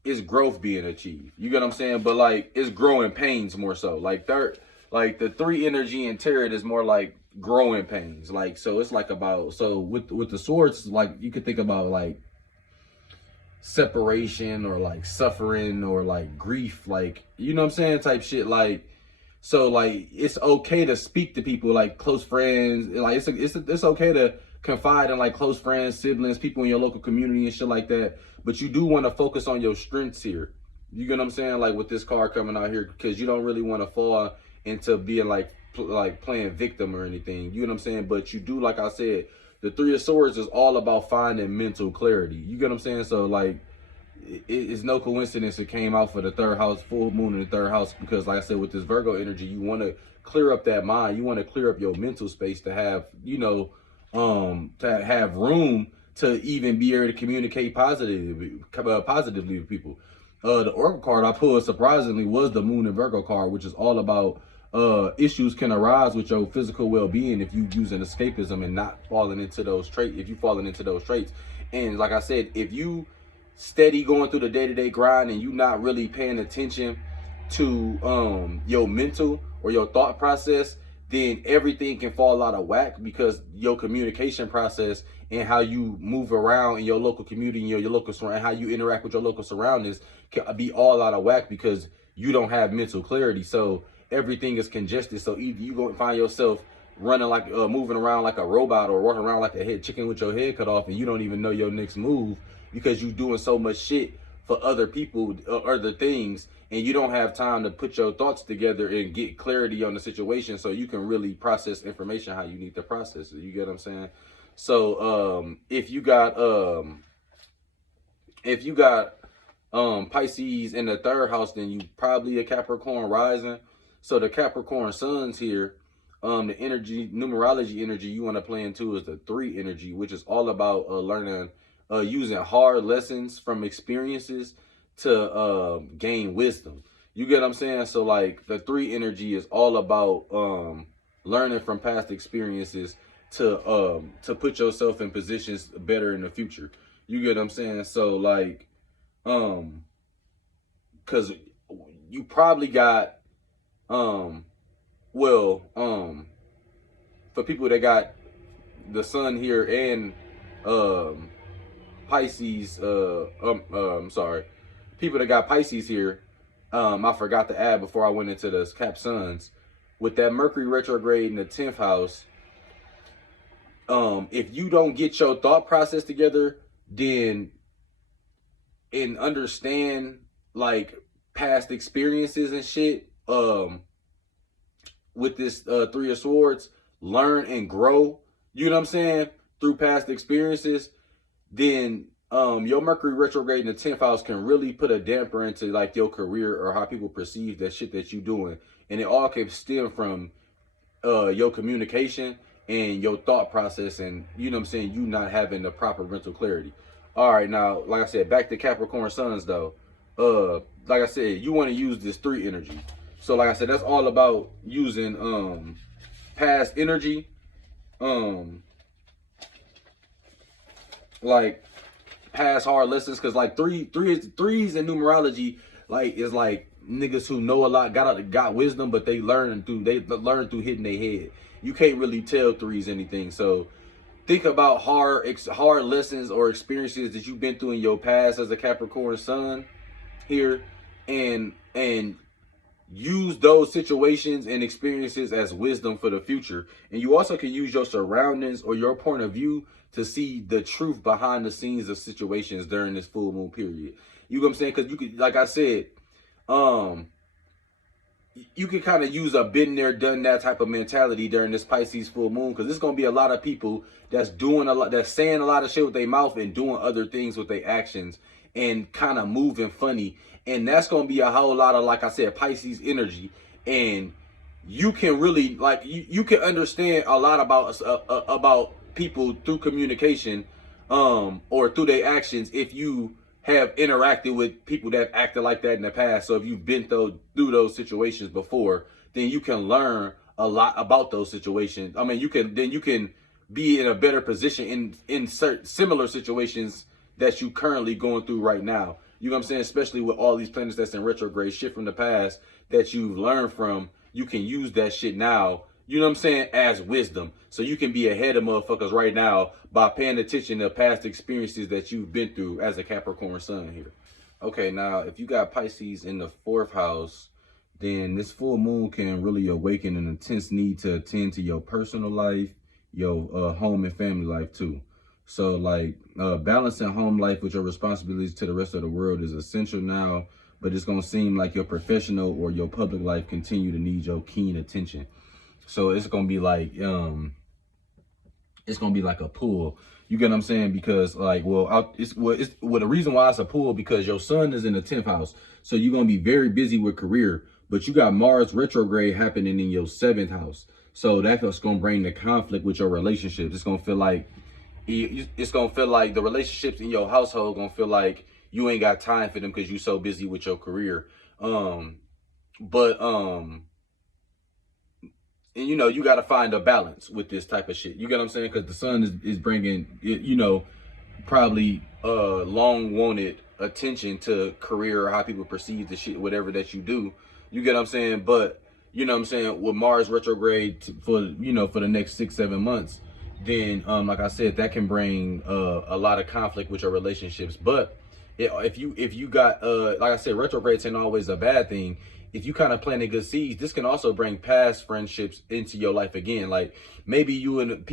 it's growth being achieved. You get what I'm saying? But like, it's growing pains more so. Like the three energy in tarot is more like growing pains. Like, so it's like about, so with the swords, like you could think about like separation or like suffering or like grief, like, you know what I'm saying, type shit. Like, so like it's okay to speak to people like close friends. Like it's okay to confide in like close friends, siblings, people in your local community and shit like that. But you do want to focus on your strengths here. You get what I'm saying? Like with this card coming out here, because you don't really want to fall into being like playing victim or anything. You know what I'm saying? But you do, like I said, the Three of Swords is all about finding mental clarity. You get what I'm saying? So like, it's no coincidence it came out for the third house, full moon in the third house, because like I said, with this Virgo energy, you want to clear up that mind. You want to clear up your mental space to have, you know, to have room to even be able to communicate positively with people. The Oracle card I pulled surprisingly was the Moon and Virgo card, which is all about issues can arise with your physical well-being if you using escapism and not falling into those traits. If you falling into those traits, and like I said, if you steady going through the day-to-day grind and you not really paying attention to your mental or your thought process, then everything can fall out of whack, because your communication process and how you move around in your local community and your local surroundings, how you interact with your local surroundings can be all out of whack because you don't have mental clarity. So everything is congested. So either you gonna find yourself running like moving around like a robot, or walking around like a head chicken with your head cut off, and you don't even know your next move because you're doing so much shit for other people, other things, and you don't have time to put your thoughts together and get clarity on the situation so you can really process information how you need to process it. You get what I'm saying? So if you got Pisces in the third house, then you probably a Capricorn rising. So the Capricorn suns here, the energy, numerology energy you want to play into is the 3 energy, which is all about learning, using hard lessons from experiences to gain wisdom. You get what I'm saying? So like the 3 energy is all about learning from past experiences to put yourself in positions better in the future. You get what I'm saying? So like, cause you probably got, well, for people that got the sun here and, Pisces, I'm sorry, people that got Pisces here, I forgot to add before I went into the Cap Suns, with that Mercury retrograde in the 10th house, if you don't get your thought process together, then, and understand like past experiences and shit, with this 3 of Swords, learn and grow, you know what I'm saying, through past experiences, then your Mercury retrograde in the 10th house can really put a damper into like your career or how people perceive that shit that you doing. And it all can stem from your communication and your thought process, and you know what I'm saying, you not having the proper mental clarity. All right, now, like I said, back to Capricorn Suns though. Like I said, you want to use this 3 energy. So like I said, that's all about using past energy, um like past hard lessons, because like threes in numerology like is like niggas who know a lot, got wisdom, but they learn through hitting their head. You can't really tell threes anything. So think about hard lessons or experiences that you've been through in your past as a Capricorn Sun here, and use those situations and experiences as wisdom for the future. And you also can use your surroundings or your point of view to see the truth behind the scenes of situations during this full moon period. You know what I'm saying? Because you could, like I said, um you can kind of use a been there, done that type of mentality during this Pisces full moon, because there's gonna be a lot of people that's doing a lot, that's saying a lot of shit with their mouth and doing other things with their actions and kind of moving funny, and that's gonna be a whole lot of, like I said, Pisces energy. And you can really like you can understand a lot about people through communication, or through their actions, if you have interacted with people that acted like that in the past. So if you've been through those situations before, then you can learn a lot about those situations. I mean, you can be in a better position in certain similar situations that you currently going through right now. You know what I'm saying? Especially with all these planets that's in retrograde, shit from the past that you've learned from, you can use that shit now, you know what I'm saying, as wisdom. So you can be ahead of motherfuckers right now by paying attention to past experiences that you've been through as a Capricorn Sun here. Okay, now if you got Pisces in the 4th house, then this full moon can really awaken an intense need to attend to your personal life, your home and family life too. So like balancing home life with your responsibilities to the rest of the world is essential now, but it's gonna seem like your professional or your public life continue to need your keen attention. So it's gonna be like a pull. You get what I'm saying? Because like, the reason why it's a pull, because your sun is in the 10th house, so you're gonna be very busy with career, but you got Mars retrograde happening in your 7th house, so that's gonna bring the conflict with your relationships. It's gonna feel like the relationships in your household gonna feel like you ain't got time for them because you're so busy with your career. But and you know, you got to find a balance with this type of shit. You get what I'm saying? Because the sun is bringing, you know, probably long wanted attention to career or how people perceive the shit, whatever that you do. You get what I'm saying? But you know what I'm saying, with Mars retrograde for the next 6-7 months, then like I said, that can bring a lot of conflict with your relationships. But if you got like I said, retrogrades ain't always a bad thing. If you kind of planting good seeds, this can also bring past friendships into your life again. Like maybe you and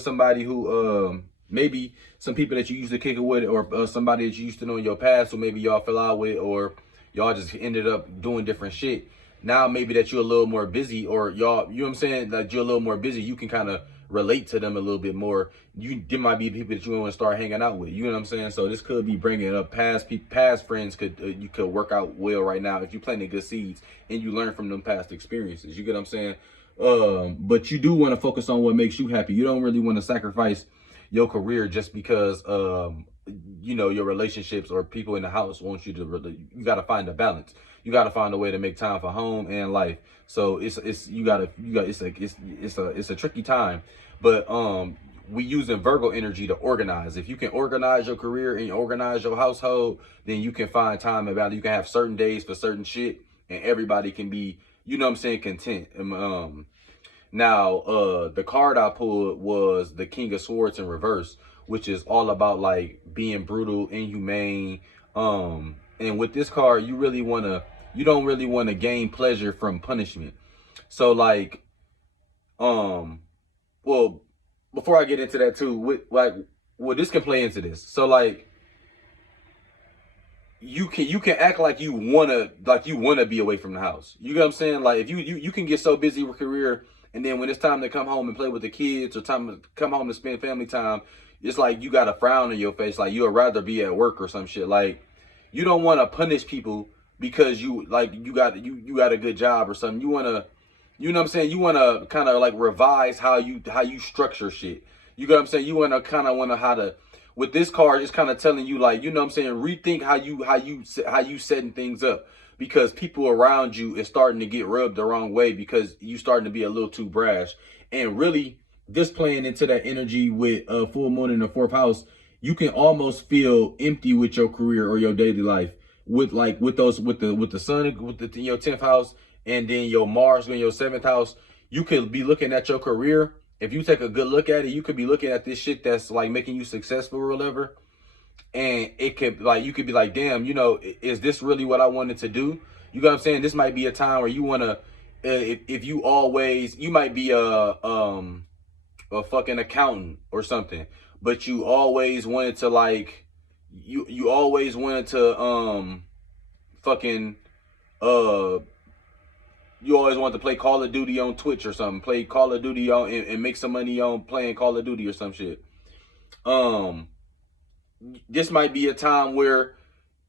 somebody who maybe some people that you used to kick it with, or somebody that you used to know in your past, who maybe y'all fell out with, or y'all just ended up doing different shit. Now maybe that you're a little more busy, or y'all, you know what I'm saying, that you're a little more busy, you can kind of relate to them a little bit more. There might be people that you want to start hanging out with. You know what I'm saying? So this could be bringing up past friends. You could work out well right now if you planting good seeds and you learn from them past experiences. You get what I'm saying? But you do want to focus on what makes you happy. You don't really want to sacrifice your career just because your relationships or people in the house want you to. You got to find a balance. You got to find a way to make time for home and life. So it's a tricky time, but we using Virgo energy to organize. If you can organize your career and organize your household, then you can find time about it. You can have certain days for certain shit, and everybody can be, you know what I'm saying, content. Now the card I pulled was the King of Swords in reverse, which is all about like being brutal, inhumane. And with this card, you don't really want to gain pleasure from punishment. So like, well, before I get into that too, this can play into this. So like, you can act like you wanna be away from the house. You know what I'm saying? Like if you can get so busy with career, and then when it's time to come home and play with the kids, or time to come home and spend family time, it's like you got a frown on your face, like you would rather be at work or some shit. Like you don't want to punish people because you got a good job or something. You want to, you know what I'm saying, you want to kind of like revise how you structure shit. You know what I'm saying? You want to how to with this card, it's kind of telling you, like, you know what I'm saying, rethink how you setting things up, because people around you is starting to get rubbed the wrong way because you starting to be a little too brash. And really, this playing into that energy with full moon in the fourth house, you can almost feel empty with your career or your daily life, with like with those with the sun with the your 10th house, and then your Mars in your 7th house. You could be looking at your career. If you take a good look at it, you could be looking at this shit that's like making you successful or whatever, and it could, like, you could be like, damn, you know, is this really what I wanted to do? You know what I'm saying? This might be a time where you want to, if you always, you might be a fucking accountant or something, but you always wanted to, like, you always wanted to fucking uh you always want to play Call of Duty on Twitch or something, play Call of Duty on and make some money on playing Call of Duty or some shit. This might be a time where,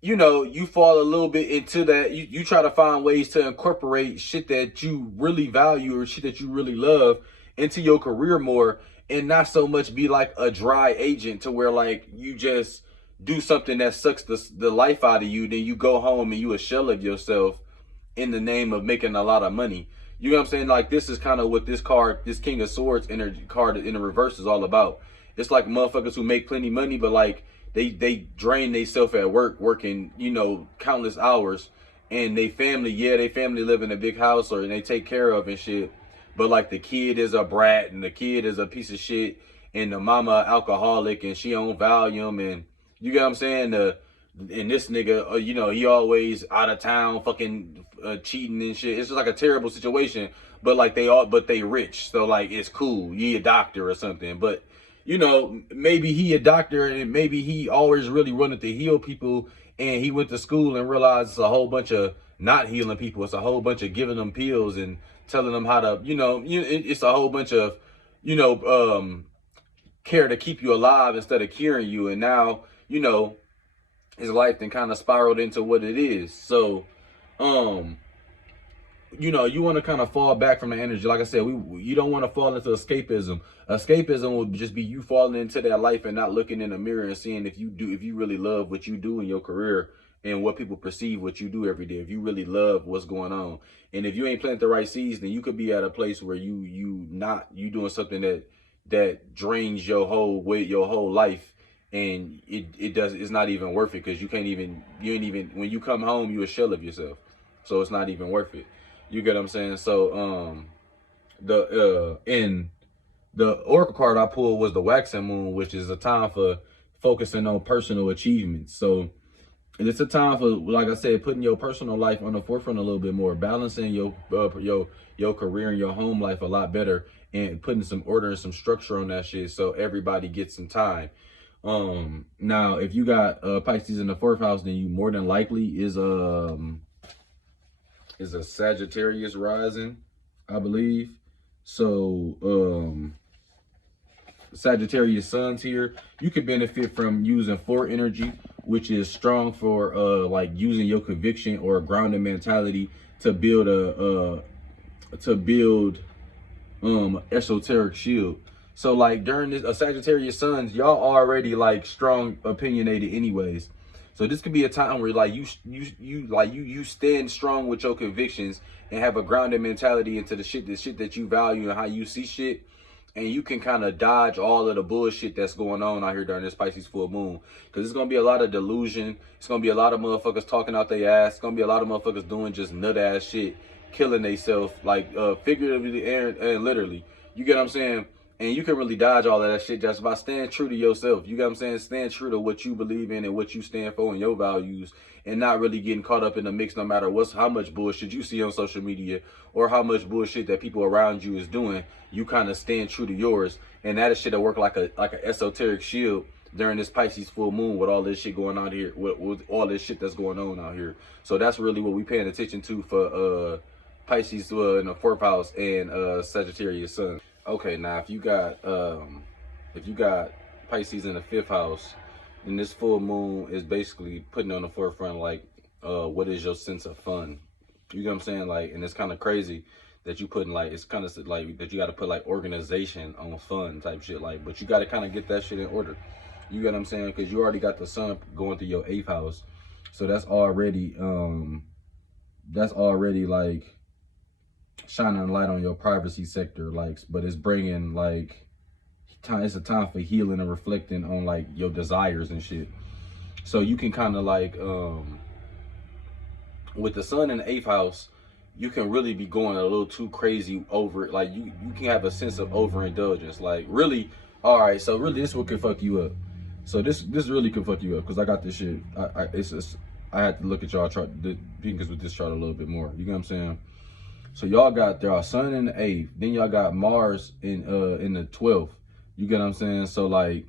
you know, you fall a little bit into that. You try to find ways to incorporate shit that you really value or shit that you really love into your career more, and not so much be like a dry agent to where, like, you just do something that sucks the life out of you, then you go home and you a shell of yourself in the name of making a lot of money. You know what I'm saying? Like, this is kind of what this card, this King of Swords energy card in the reverse, is all about. It's like motherfuckers who make plenty money, but like they drain themselves at work, working, you know, countless hours, and they family, yeah, they family live in a big house or they take care of and shit, but like the kid is a brat and the kid is a piece of shit, and the mama alcoholic and she on Valium, and you get what I'm saying? And this nigga, you know, he always out of town, fucking cheating and shit. It's just like a terrible situation. But like but they rich, so like it's cool. You a doctor or something, but you know, maybe he a doctor and maybe he always really wanted to heal people, and he went to school and realized it's a whole bunch of not healing people. It's a whole bunch of giving them pills and telling them how to, you know, it's a whole bunch of, you know, care to keep you alive instead of curing you. And now, you know, his life then kind of spiraled into what it is. So, you know, you want to kind of fall back from the energy. Like I said, you don't want to fall into escapism. Escapism would just be you falling into that life and not looking in the mirror and seeing if you really love what you do in your career and what people perceive what you do every day. If you really love what's going on, and if you ain't planted the right seeds, then you could be at a place where you doing something that drains your whole weight, your whole life, and it's not even worth it, because you ain't even when you come home, you a shell of yourself, so it's not even worth it. You get what I'm saying? So the oracle card I pulled was the waxing moon, which is a time for focusing on personal achievements. So it's a time for, like I said, putting your personal life on the forefront a little bit more, balancing your career and your home life a lot better, and putting some order and some structure on that shit so everybody gets some time. Now, if you got Pisces in the 4th house, then you more than likely is a Sagittarius rising, I believe. So Sagittarius suns here, you could benefit from using 4 energy, which is strong for like using your conviction or a grounded mentality to build esoteric shield. So like during this Sagittarius suns, y'all already like strong opinionated anyways. So this could be a time where like you stand strong with your convictions and have a grounded mentality into the shit that you value and how you see shit. And you can kind of dodge all of the bullshit that's going on out here during this Pisces full moon. Because it's going to be a lot of delusion. It's going to be a lot of motherfuckers talking out their ass. It's going to be a lot of motherfuckers doing just nut ass shit, killing themselves, like figuratively and literally. You get what I'm saying? And you can really dodge all of that shit just by staying true to yourself. You get what I'm saying? Stand true to what you believe in and what you stand for and your values, and not really getting caught up in the mix no matter how much bullshit you see on social media or how much bullshit that people around you is doing. You kind of stand true to yours, and that is shit that work like a esoteric shield during this Pisces full moon with all this shit going on here, with all this shit that's going on out here. So that's really what we paying attention to for Pisces in the 4th house and Sagittarius sun. Okay, now if you got Pisces in the 5th house, then this full moon is basically putting on the forefront like what is your sense of fun? You know what I'm saying? Like, and it's kind of crazy that you putting like, it's kind of like that you got to put like organization on fun type shit, like, but you got to kind of get that shit in order. You get what I'm saying? Because you already got the sun going through your 8th house. So that's already like shining a light on your privacy sector, like, but it's bringing like time. It's a time for healing and reflecting on like your desires and shit. So you can kind of like with the sun in the 8th house, you can really be going a little too crazy over it. Like you can have a sense of overindulgence. Like really, all right. So really, this what could fuck you up. So this really could fuck you up because I got this shit. It's just I had to look at y'all chart the because with this chart a little bit more. You know what I'm saying? So y'all got there are sun in the 8th, then y'all got Mars in the 12th. You get what I'm saying? So like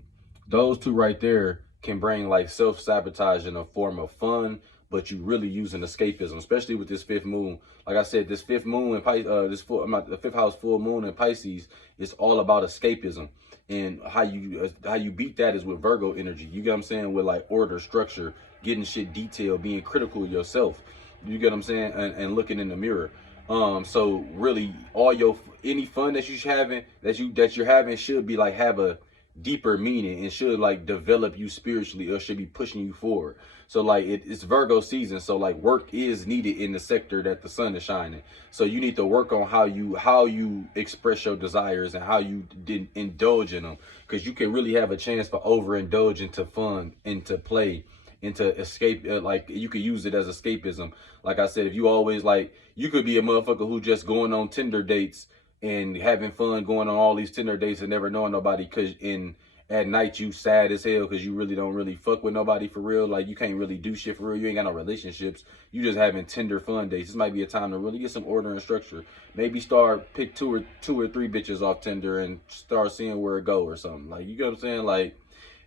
those two right there can bring like self-sabotage in a form of fun, but you really using escapism, especially with this 5th moon. Like I said, this 5th moon in Pisces, the 5th house full moon in Pisces is all about escapism. And how you beat that is with Virgo energy. You get what I'm saying? With like order, structure, getting shit detailed, being critical of yourself. You get what I'm saying? And looking in the mirror. So really all your any fun that you're having should be like have a deeper meaning and should like develop you spiritually or should be pushing you forward. So like it's Virgo season, so like work is needed in the sector that the sun is shining. So you need to work on how you express your desires and how you did indulge in them, because you can really have a chance for overindulge into fun, into play, into escape. Like you could use it as escapism. Like I said, if you always like, you could be a motherfucker who just going on Tinder dates and having fun going on all these Tinder dates and never knowing nobody, because at night you sad as hell because you really don't really fuck with nobody for real. Like you can't really do shit for real. You ain't got no relationships. You just having Tinder fun days. This might be a time to really get some order and structure. Maybe start pick two or three bitches off Tinder and start seeing where it go or something. Like, you get what I'm saying? Like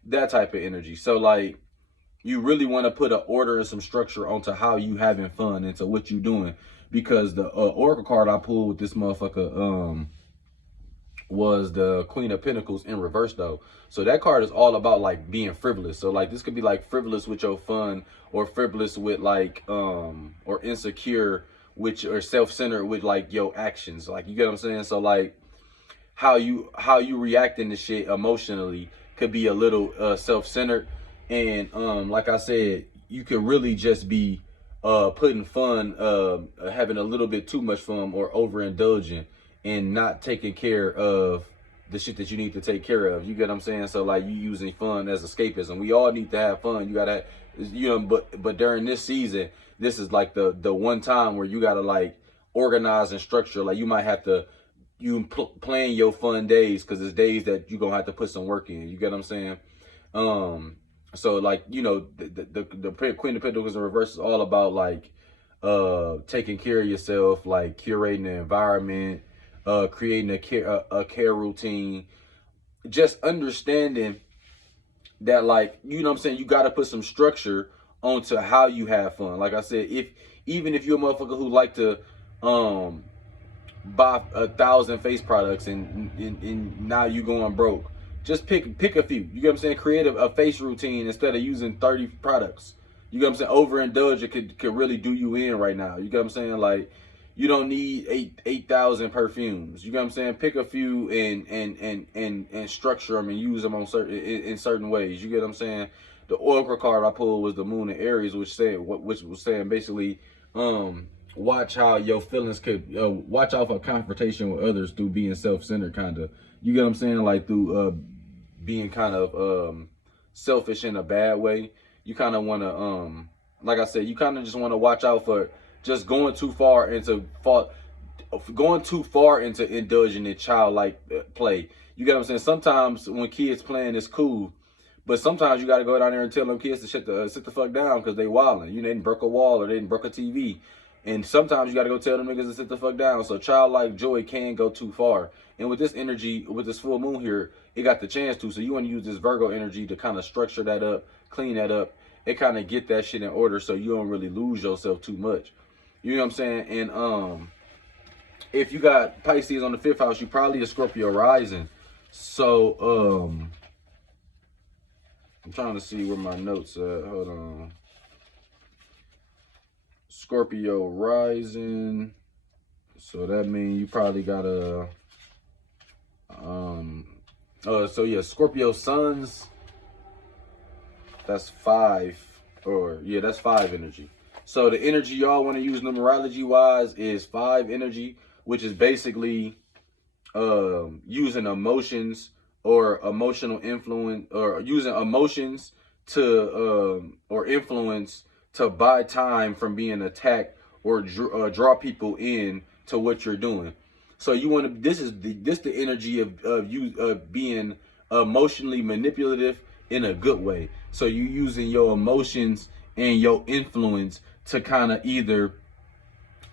that type of energy. So like you really want to put an order and some structure onto how you having fun, into what you doing, because the oracle card I pulled with this motherfucker was the Queen of Pentacles in reverse though. So that card is all about like being frivolous. So like this could be like frivolous with your fun, or frivolous with like or insecure with, or self-centered with like your actions. Like, you get what I'm saying? So like how you reacting to shit emotionally could be a little self-centered. And like I said, you could really just be putting fun, having a little bit too much fun, or overindulging and not taking care of the shit that you need to take care of. You get what I'm saying? So like you using fun as escapism. We all need to have fun. You gotta, but during this season, this is like the one time where you gotta like organize and structure. Like you might have to plan your fun days, because it's days that you're gonna have to put some work in. You get what I'm saying? So like, the Queen of Pentacles in reverse is all about like taking care of yourself, like curating the environment, creating a care routine, just understanding that, like, you know what I'm saying, you got to put some structure onto how you have fun. Like I said, even if you're a motherfucker who like to buy 1,000 face products and now you going broke, just pick a few. You get what I'm saying? Create a face routine instead of using 30 products. You get what I'm saying? Overindulge, it could really do you in right now. You get what I'm saying? Like, you don't need 8,000 perfumes. You get what I'm saying? Pick a few and structure them and use them on in certain ways. You get what I'm saying? The oracle card I pulled was the Moon in Aries, which was saying basically, watch how your feelings could, watch out for confrontation with others through being self-centered, kind of. You get what I'm saying? Like through being kind of selfish in a bad way. You kind of want to, like I said, you kind of just want to watch out for just going too far into indulging in childlike play. You get what I'm saying? Sometimes when kids playing, it's cool, but sometimes you got to go down there and tell them kids to sit the fuck down, because they wilding. You didn't broke a wall, or they didn't broke a TV. And sometimes you got to go tell them niggas to sit the fuck down. So childlike joy can go too far. And with this energy, with this full moon here, it got the chance to. So you want to use this Virgo energy to kind of structure that up, clean that up, and kind of get that shit in order so you don't really lose yourself too much. You know what I'm saying? And if you got Pisces on the 5th house, you probably a Scorpio rising. So I'm trying to see where my notes at. Hold on. Scorpio rising. So that means you probably got a so yeah, Scorpio suns That's 5, or yeah, that's 5 energy. So the energy y'all want to use numerology wise is 5 energy, which is basically using emotions or emotional influence, or using emotions to or influence to buy time from being attacked, or draw people in to what you're doing. So you want to, this the energy of you being emotionally manipulative in a good way. So you using your emotions and your influence to kind of either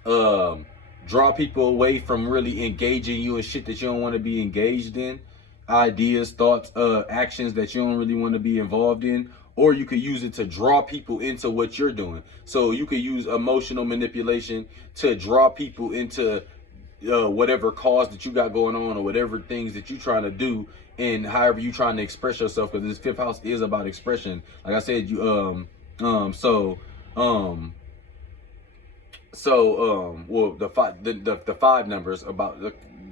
draw people away from really engaging you in shit that you don't want to be engaged in, ideas, thoughts, actions that you don't really want to be involved in, or you could use it to draw people into what you're doing. So you could use emotional manipulation to draw people into whatever cause that you got going on, or whatever things that you're trying to do, and however you trying to express yourself, because this 5th house is about expression. Like I said, you well, the 5 numbers about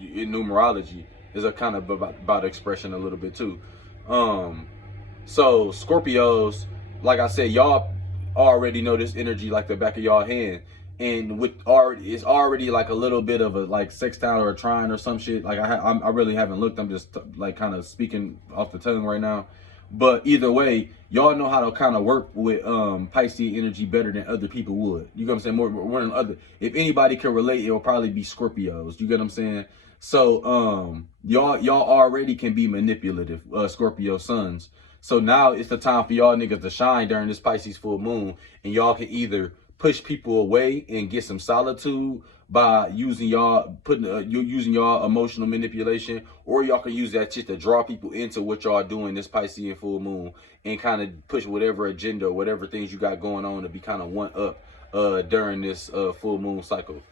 in numerology is a kind of about expression a little bit too. So Scorpios, like I said, y'all already know this energy like the back of y'all hand, and with already, it's already like a little bit of a like sextile or a trine or some shit. Like I really haven't looked. I'm just like kind of speaking off the tongue right now. But either way, y'all know how to kind of work with Pisces energy better than other people would. You get what I'm saying? More than other. If anybody can relate, it'll probably be Scorpios. You get what I'm saying? So y'all already can be manipulative, Scorpio sons. So now it's the time for y'all niggas to shine during this Pisces full moon, and y'all can either push people away and get some solitude by using y'all using y'all emotional manipulation, or y'all can use that shit to draw people into what y'all doing this Piscean full moon, and kind of push whatever agenda or whatever things you got going on to be kind of one up during this full moon cycle.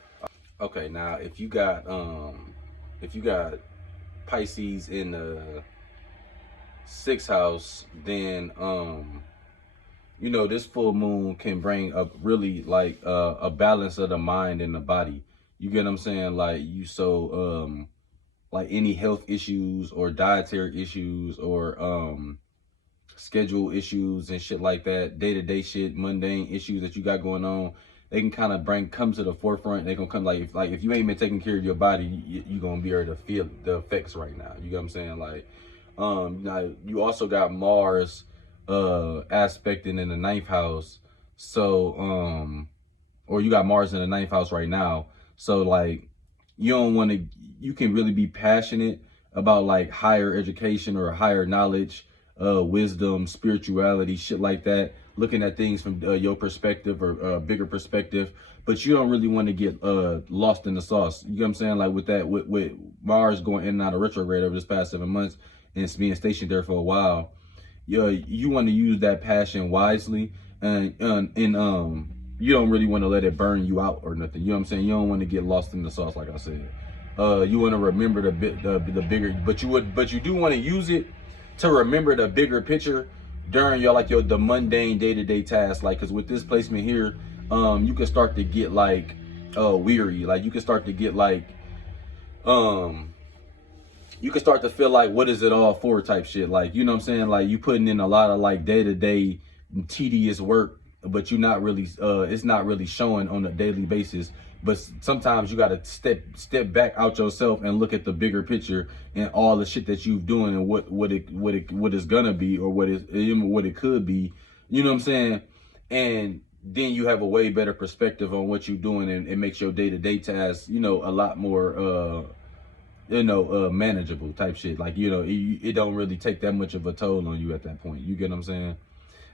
Okay, now if you got Pisces in the 6th house, then you know, this full moon can bring up really like a balance of the mind and the body. You get what I'm saying? Like like any health issues or dietary issues or schedule issues and shit like that, day-to-day shit, mundane issues that you got going on, they can kind of come to the forefront. They gonna come like if you ain't been taking care of your body, you gonna be able to feel the effects right now. You get what I'm saying? Like now you also got Mars aspecting in the 9th house. So or you got Mars in the 9th house right now. So like you don't want to, you can really be passionate about like higher education or higher knowledge, wisdom, spirituality, shit like that, looking at things from your perspective or bigger perspective, but you don't really want to get lost in the sauce. You know what I'm saying? Like with that, with Mars going in and out of retrograde over this past 7 months, and it's being stationed there for a while, you want to use that passion wisely, and you don't really want to let it burn you out or nothing. You know what I'm saying? You don't want to get lost in the sauce, like I said. You want to remember the bigger, but you do want to use it to remember the bigger picture during the mundane day-to-day tasks. Like, because with this placement here, you can start to get like weary. Like you can start to get like you can start to feel like, what is it all for type shit. Like, you know what I'm saying? Like you putting in a lot of like day-to-day tedious work, but you're not really it's not really showing on a daily basis. But sometimes you got to step back out yourself and look at the bigger picture and all the shit that you're doing, and what it's gonna be, or what it could be. You know what I'm saying? And then you have a way better perspective on what you're doing, and it makes your day-to-day tasks, you know, a lot more manageable type shit. Like, you know, it don't really take that much of a toll on you at that point. You get what I'm saying?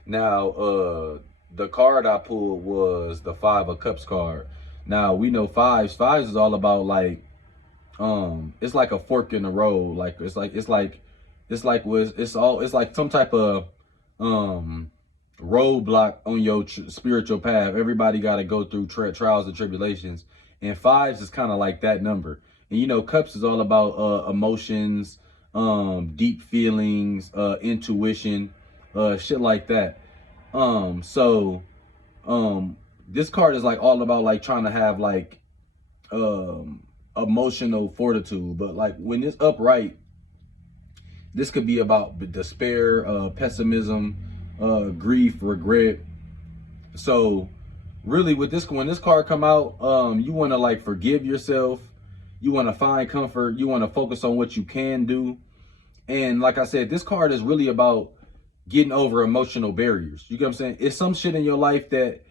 Now, the card I pulled was the 5 of Cups card. Now we know fives is all about like it's like a fork in the road. Like it's like some type of roadblock on your spiritual path. Everybody got to go through trials and tribulations, and 5s is kind of like that number. And you know, Cups is all about emotions, deep feelings, intuition, shit like that. This card is like all about like trying to have like emotional fortitude. But like when it's upright, this could be about despair, pessimism, grief, regret. So really with this, when this card come out, you want to like forgive yourself. You want to find comfort. You want to focus on what you can do. And like I said, this card is really about getting over emotional barriers. You get what I'm saying? It's some shit in your life that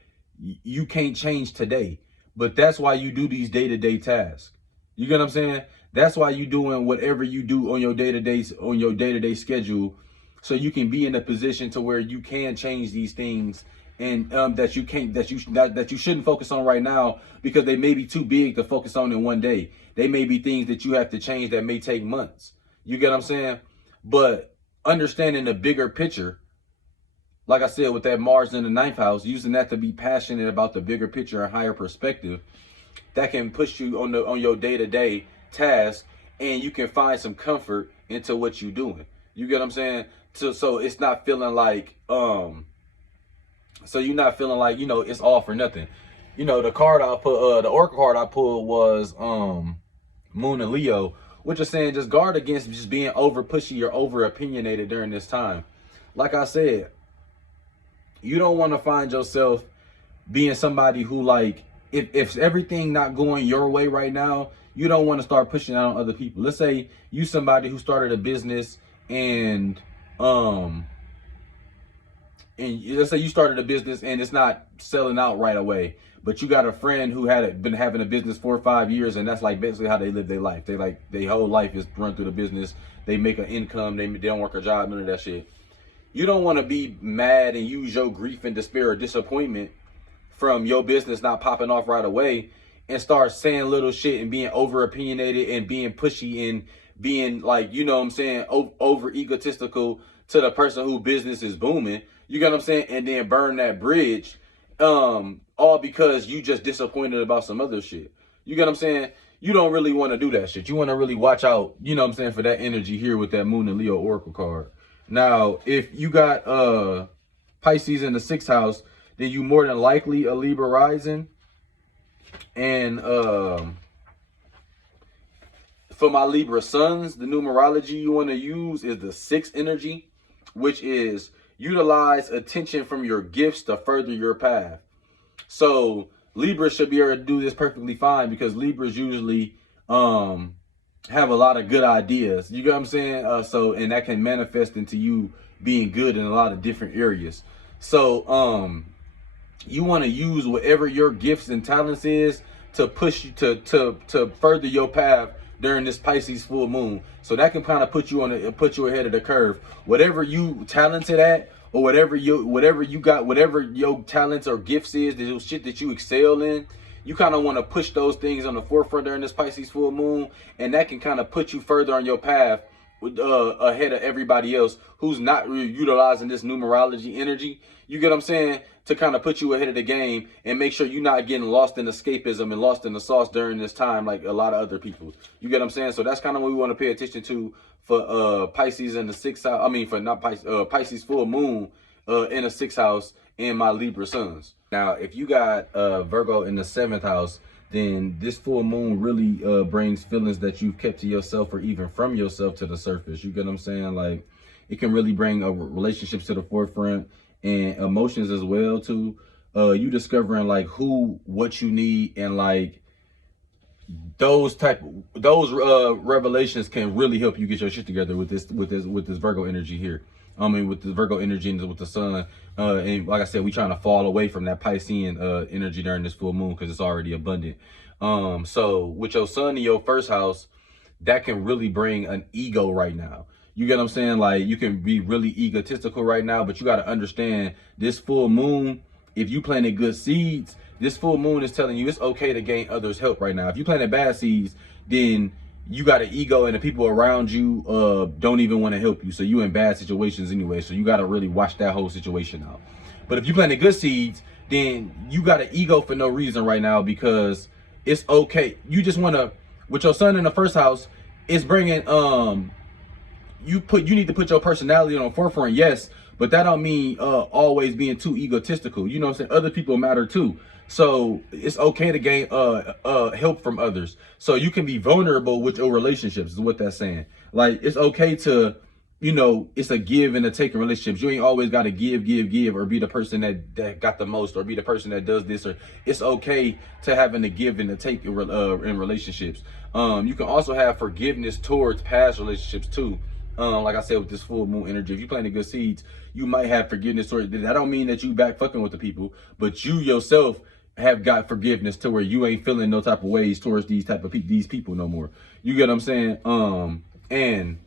you can't change today, but that's why you do these day-to-day tasks. You get what I'm saying? That's why you doing whatever you do on your day-to-day schedule, so you can be in a position to where you can change these things, and that you shouldn't focus on right now, because they may be too big to focus on in one day. They may be things that you have to change that may take months. You get what I'm saying? But understanding the bigger picture, like I said, with that Mars in the 9th house, using that to be passionate about the bigger picture and higher perspective, that can push you on your day-to-day task, and you can find some comfort into what you're doing. You get what I'm saying? So it's not feeling like so you're not feeling like, it's all for nothing. The card I put, the oracle card I pulled was Moon and Leo, which is saying just guard against just being over pushy or over opinionated during this time. Like I said, you don't want to find yourself being somebody who, like, if everything not going your way right now, you don't want to start pushing out on other people. Let's say you somebody who started a business, and let's say you started a business and it's not selling out right away, but you got a friend who been having a business 4 or 5 years, and that's like basically how they live their life. They like, their whole life is run through the business. They make an income. They don't work a job, none of that shit. You don't want to be mad and use your grief and despair or disappointment from your business not popping off right away and start saying little shit and being over opinionated and being pushy and being like, over egotistical to the person whose business is booming. You get what I'm saying? And then burn that bridge, all because you just disappointed about some other shit. You get what I'm saying? You don't really want to do that shit. You want to really watch out, for that energy here with that Moon and Leo oracle card. Now, if you got Pisces in the 6th house, then you more than likely a Libra rising. And for my Libra sons, the numerology you want to use is the 6th energy, which is utilize attention from your gifts to further your path. So Libra should be able to do this perfectly fine, because Libras usually have a lot of good ideas. You get what I'm saying? And that can manifest into you being good in a lot of different areas. So you want to use whatever your gifts and talents is to push you to further your path during this Pisces full moon. So that can kind of put you ahead of the curve. Whatever you talented at, or whatever you got, whatever your talents or gifts is, the shit that you excel in, you kind of want to push those things on the forefront during this Pisces full moon, and that can kind of put you further on your path ahead of everybody else who's not utilizing this numerology energy. You get what I'm saying? To kind of put you ahead of the game and make sure you're not getting lost in escapism and lost in the sauce during this time like a lot of other people. You get what I'm saying? So that's kind of what we want to pay attention to for Pisces in the 6th house. I mean, for not Pisces full moon in the 6th house and my Libra sons. Now, if you got Virgo in the 7th house, then this full moon really brings feelings that you've kept to yourself or even from yourself to the surface. You get what I'm saying? Like, it can really bring relationships to the forefront and emotions as well too. You discovering like what you need, and like those revelations can really help you get your shit together with this Virgo energy here. I mean, with the Virgo energy and with the sun. And like I said, we trying to fall away from that Piscean energy during this full moon because it's already abundant. So with your sun in your 1st house, that can really bring an ego right now. You get what I'm saying? Like, you can be really egotistical right now, but you got to understand this full moon, if you planted good seeds, this full moon is telling you it's okay to gain others' help right now. If you planted bad seeds, then you got an ego and the people around you don't even want to help you. So you in bad situations anyway. So you got to really watch that whole situation out. But if you planted good seeds, then you got an ego for no reason right now, because it's okay. You just want to, with your sun in the 1st house, it's bringing, you need to put your personality on the forefront, yes, but that don't mean always being too egotistical. You know what I'm saying? Other people matter too. So it's okay to gain help from others. So you can be vulnerable with your relationships, is what that's saying. Like, it's okay to you know, it's a give and a take in relationships. You ain't always got to give, or be the person that got the most, or be the person that does this, or it's okay to having a give and a take in relationships. You can also have forgiveness towards past relationships too. Like I said, with this full moon energy, if you planting good seeds, you might have forgiveness towards. That don't mean that you back fucking with the people, but you yourself have got forgiveness to where you ain't feeling no type of ways towards these type of these people no more. You get what I'm saying? And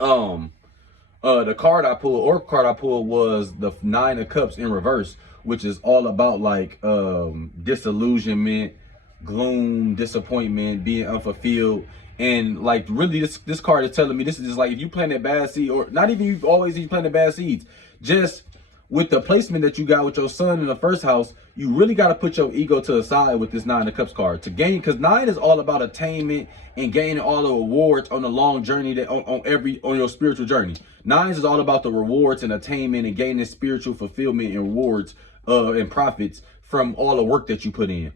the card I pulled was the 9 of Cups in reverse, which is all about like disillusionment, gloom, disappointment, being unfulfilled. And like really this card is telling me this is just like if you planted bad seed, or not even you always you planted bad seeds, just with the placement that you got with your son in the first house, you really got to put your ego to the side with this 9 of Cups card to gain, because 9 is all about attainment and gaining all the rewards on the long journey that on your spiritual journey. 9 is all about the rewards and attainment and gaining spiritual fulfillment and rewards and profits from all the work that you put in.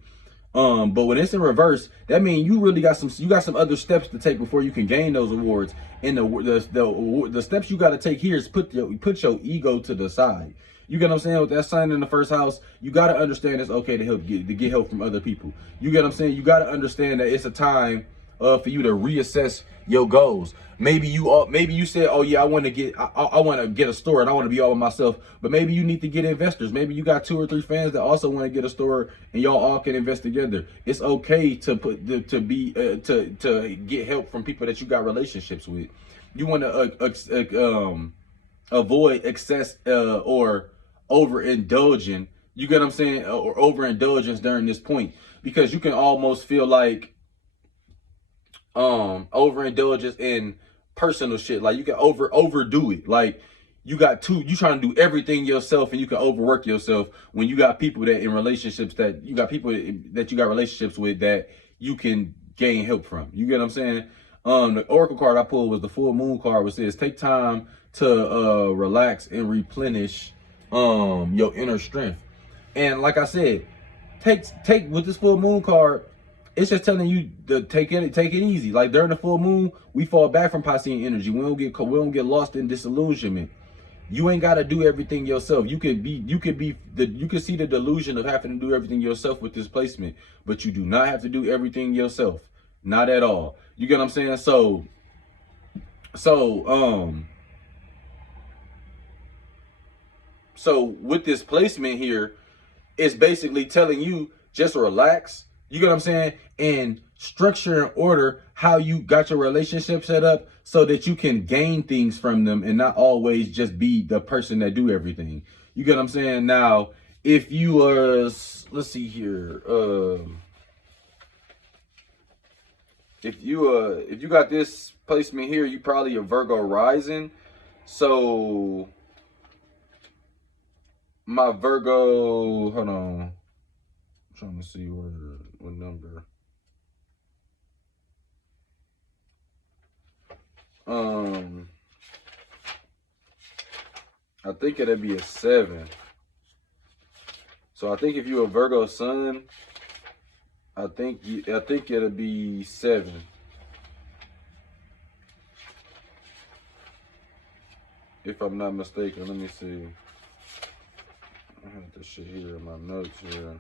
But when it's in reverse, that means you really got some other steps to take before you can gain those awards. And the steps you got to take here is put your ego to the side. You get what I'm saying? With that sign in the first house, you got to understand it's okay to get help from other people. You get what I'm saying? You got to understand that it's a time for you to reassess your goals. Maybe you said, oh yeah, I want to get a store and I want to be all by myself, but maybe you need to get investors. Maybe you got 2 or 3 fans that also want to get a store and y'all all can invest together. It's okay to get help from people that you got relationships with. You want to avoid excess or overindulging. You get what I'm saying? Or overindulgence during this point, because you can almost feel like overindulgence in personal shit. Like you can overdo it. Like you trying to do everything yourself, and you can overwork yourself when you got people that in relationships that you got relationships with that you can gain help from. You get what I'm saying? The Oracle card I pulled was the full moon card, which says take time to relax and replenish your inner strength. And like I said, take with this full moon card, it's just telling you to take it easy. Like during the full moon, we fall back from Piscean energy. We don't get lost in disillusionment. You ain't got to do everything yourself. You could see the delusion of having to do everything yourself with this placement, but you do not have to do everything yourself. Not at all. You get what I'm saying? So with this placement here, it's basically telling you just relax. You get what I'm saying? And structure and order how you got your relationship set up so that you can gain things from them and not always just be the person that do everything. You get what I'm saying? Now, if you let's see here. If you got this placement here, you probably a Virgo rising. So my Virgo, hold on. I'm trying to see what number. I think it'd be a 7. So I think if you're a Virgo sun, I think it'll be 7. If I'm not mistaken, let me see. I have this shit here in my notes here.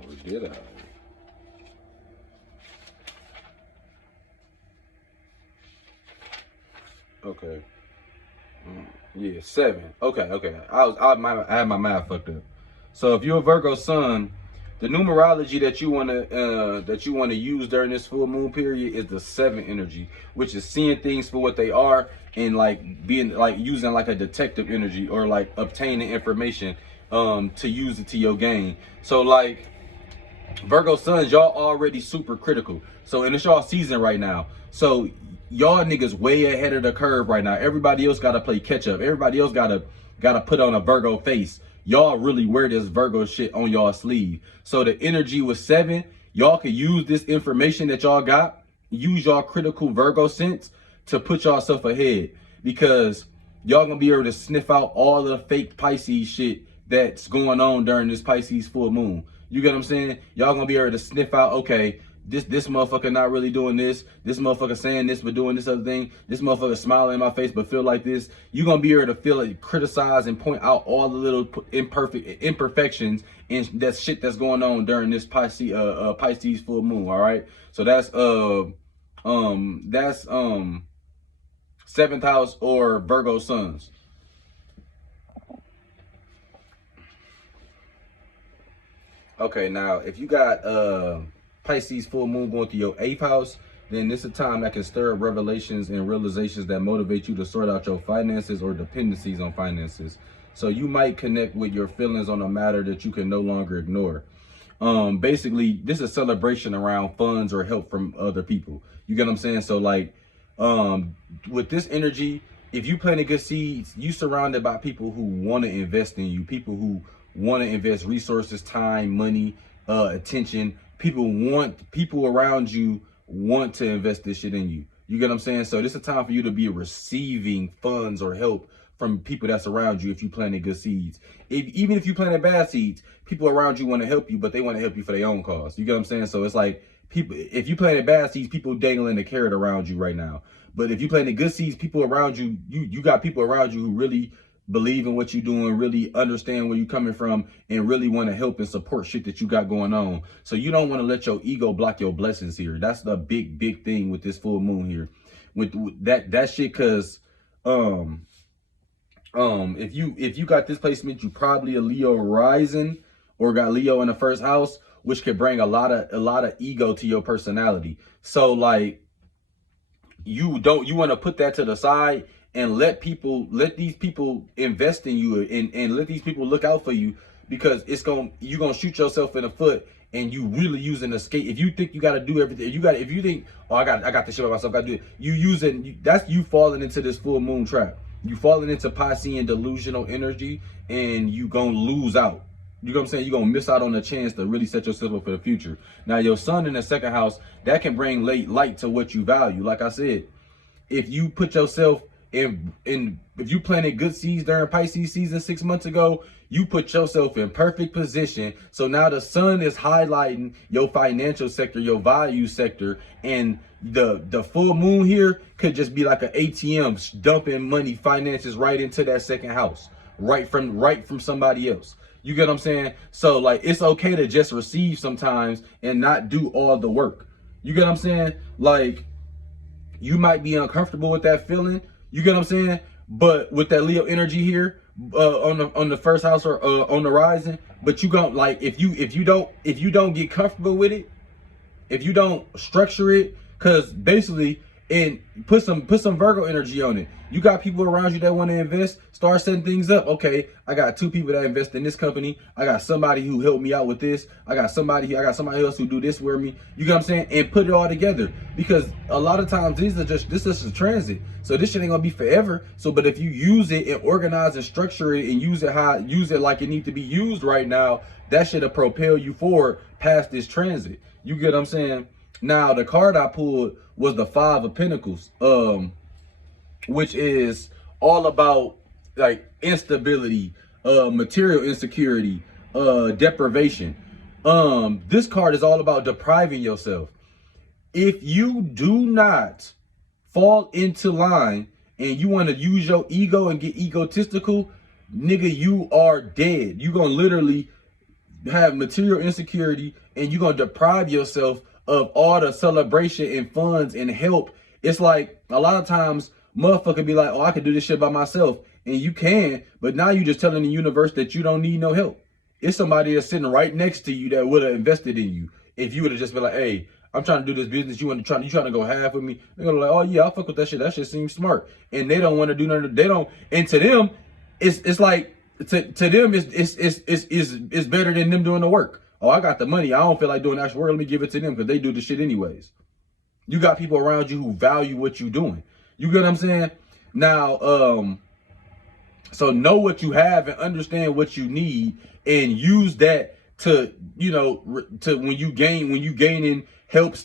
Or did I? Okay. Yeah, 7. Okay. I had my math fucked up. So if you're a Virgo sun, the numerology that you wanna use during this full moon period is the 7 energy, which is seeing things for what they are and like being like using like a detective energy or like obtaining information to use it to your gain. So like Virgo suns, y'all already super critical. So and it's y'all season right now. So y'all niggas way ahead of the curve right now. Everybody else gotta play catch up. Everybody else gotta put on a Virgo face. Y'all really wear this Virgo shit on y'all sleeve. So the energy was 7. Y'all could use this information that y'all got use y'all critical Virgo sense to put yourself ahead, because y'all gonna be able to sniff out all of the fake Pisces shit that's going on during this Pisces full moon. You get what I'm saying? Y'all gonna be able to sniff out, okay, this motherfucker not really doing this motherfucker saying this but doing this other thing, this motherfucker smiling in my face but feel like this. You're gonna be able to feel it, criticize and point out all the little imperfections and that shit that's going on during this Pisces full moon. All right, so that's seventh house or Virgo suns. Okay, now if you got Pisces full moon going through your 8th house, then this is a time that can stir up revelations and realizations that motivate you to sort out your finances or dependencies on finances. So you might connect with your feelings on a matter that you can no longer ignore. Basically, this is a celebration around funds or help from other people. You get what I'm saying? So like, with this energy, if you planting good seeds, you surrounded by people who want to invest in you, people who want to invest resources, time, money, attention. People around you want to invest this shit in you. You get what I'm saying? So this is a time for you to be receiving funds or help from people that's around you if you planted good seeds. Even if you planted bad seeds, people around you want to help you, but they want to help you for their own cause. You get what I'm saying? So it's like, people, if you planted bad seeds, people dangling the carrot around you right now. But if you planted good seeds, people around you, you got people around you who really believe in what you're doing, really understand where you're coming from, and really want to help and support shit that you got going on. So you don't want to let your ego block your blessings here. That's the big thing with this full moon here. With that shit, cause if you got this placement, you probably a Leo rising or got Leo in the 1st house, which could bring a lot of ego to your personality. So like, you want to put that to the side and let these people invest in you and let these people look out for you, because you're gonna shoot yourself in the foot, and you really using the skate. If you think you got to do everything, if you think, oh, I got this shit by myself, I got to do it. That's you falling into this full moon trap. You falling into Piscean delusional energy, and you gonna lose out. You know what I'm saying? You're going to miss out on the chance to really set yourself up for the future. Now, your sun in the 2nd house, that can bring light to what you value. Like I said, if you put yourself if you planted good seeds during Pisces season 6 months ago, you put yourself in perfect position. So now the sun is highlighting your financial sector, your value sector, and the full moon here could just be like an ATM dumping money, finances right into that 2nd house, right from somebody else. You get what I'm saying? So like, it's okay to just receive sometimes and not do all the work. You get what I'm saying? Like, you might be uncomfortable with that feeling. You get what I'm saying? But with that Leo energy here, on the 1st house or on the rising, but you gon' like, if you don't get comfortable with it, if you don't structure it, because basically, and put some Virgo energy on it. You got people around you that want to invest. Start setting things up. Okay, I got 2 people that invest in this company. I got somebody who helped me out with this. I got somebody else who do this with me. You get what I'm saying? And put it all together, because a lot of times this is just a transit. So this shit ain't gonna be forever. So, but if you use it and organize and structure it and use it like it needs to be used right now, that shit'll propel you forward past this transit. You get what I'm saying? Now, the card I pulled was the 5 of Pentacles, which is all about like instability, material insecurity, deprivation. This card is all about depriving yourself. If you do not fall into line and you want to use your ego and get egotistical, nigga, you are dead. You gonna literally have material insecurity, and you're gonna deprive yourself of all the celebration and funds and help. It's like, a lot of times motherfucker be like, oh, I can do this shit by myself, and you can, but now you just telling the universe that you don't need no help. It's somebody that's sitting right next to you that would have invested in you if you would have just been like, hey, I'm trying to do this business, you trying to go half with me. They're gonna be like, oh yeah, I'll fuck with that shit. That shit seems smart. And they don't want to do nothing. They don't, and to them, it's like, to them it's better than them doing the work. Oh, I got the money, I don't feel like doing actual work, let me give it to them, because they do the shit anyways. You got people around you who value what you're doing. You get what I'm saying? Now, so know what you have and understand what you need, and use that to, to when you gaining helps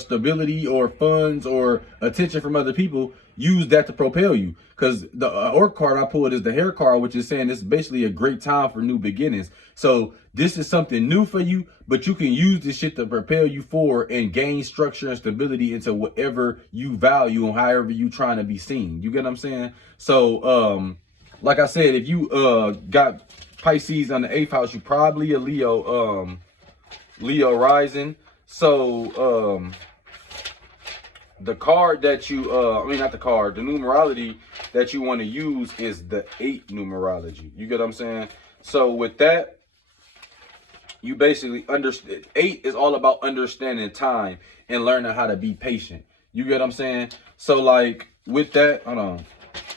stability or funds or attention from other people, use that to propel you. Because the Oracle card I pulled is the hair card, which is saying it's basically a great time for new beginnings. So this is something new for you, but you can use this shit to propel you forward and gain structure and stability into whatever you value and however you trying to be seen. You get what I'm saying? So like I said, if you got Pisces on the 8th house, you probably a Leo rising. So the card that you not the card, the numerology that you want to use is the 8 numerology. You get what I'm saying? So with that, you basically understand. 8 is all about understanding time and learning how to be patient. You get what I'm saying? So like with that, hold on.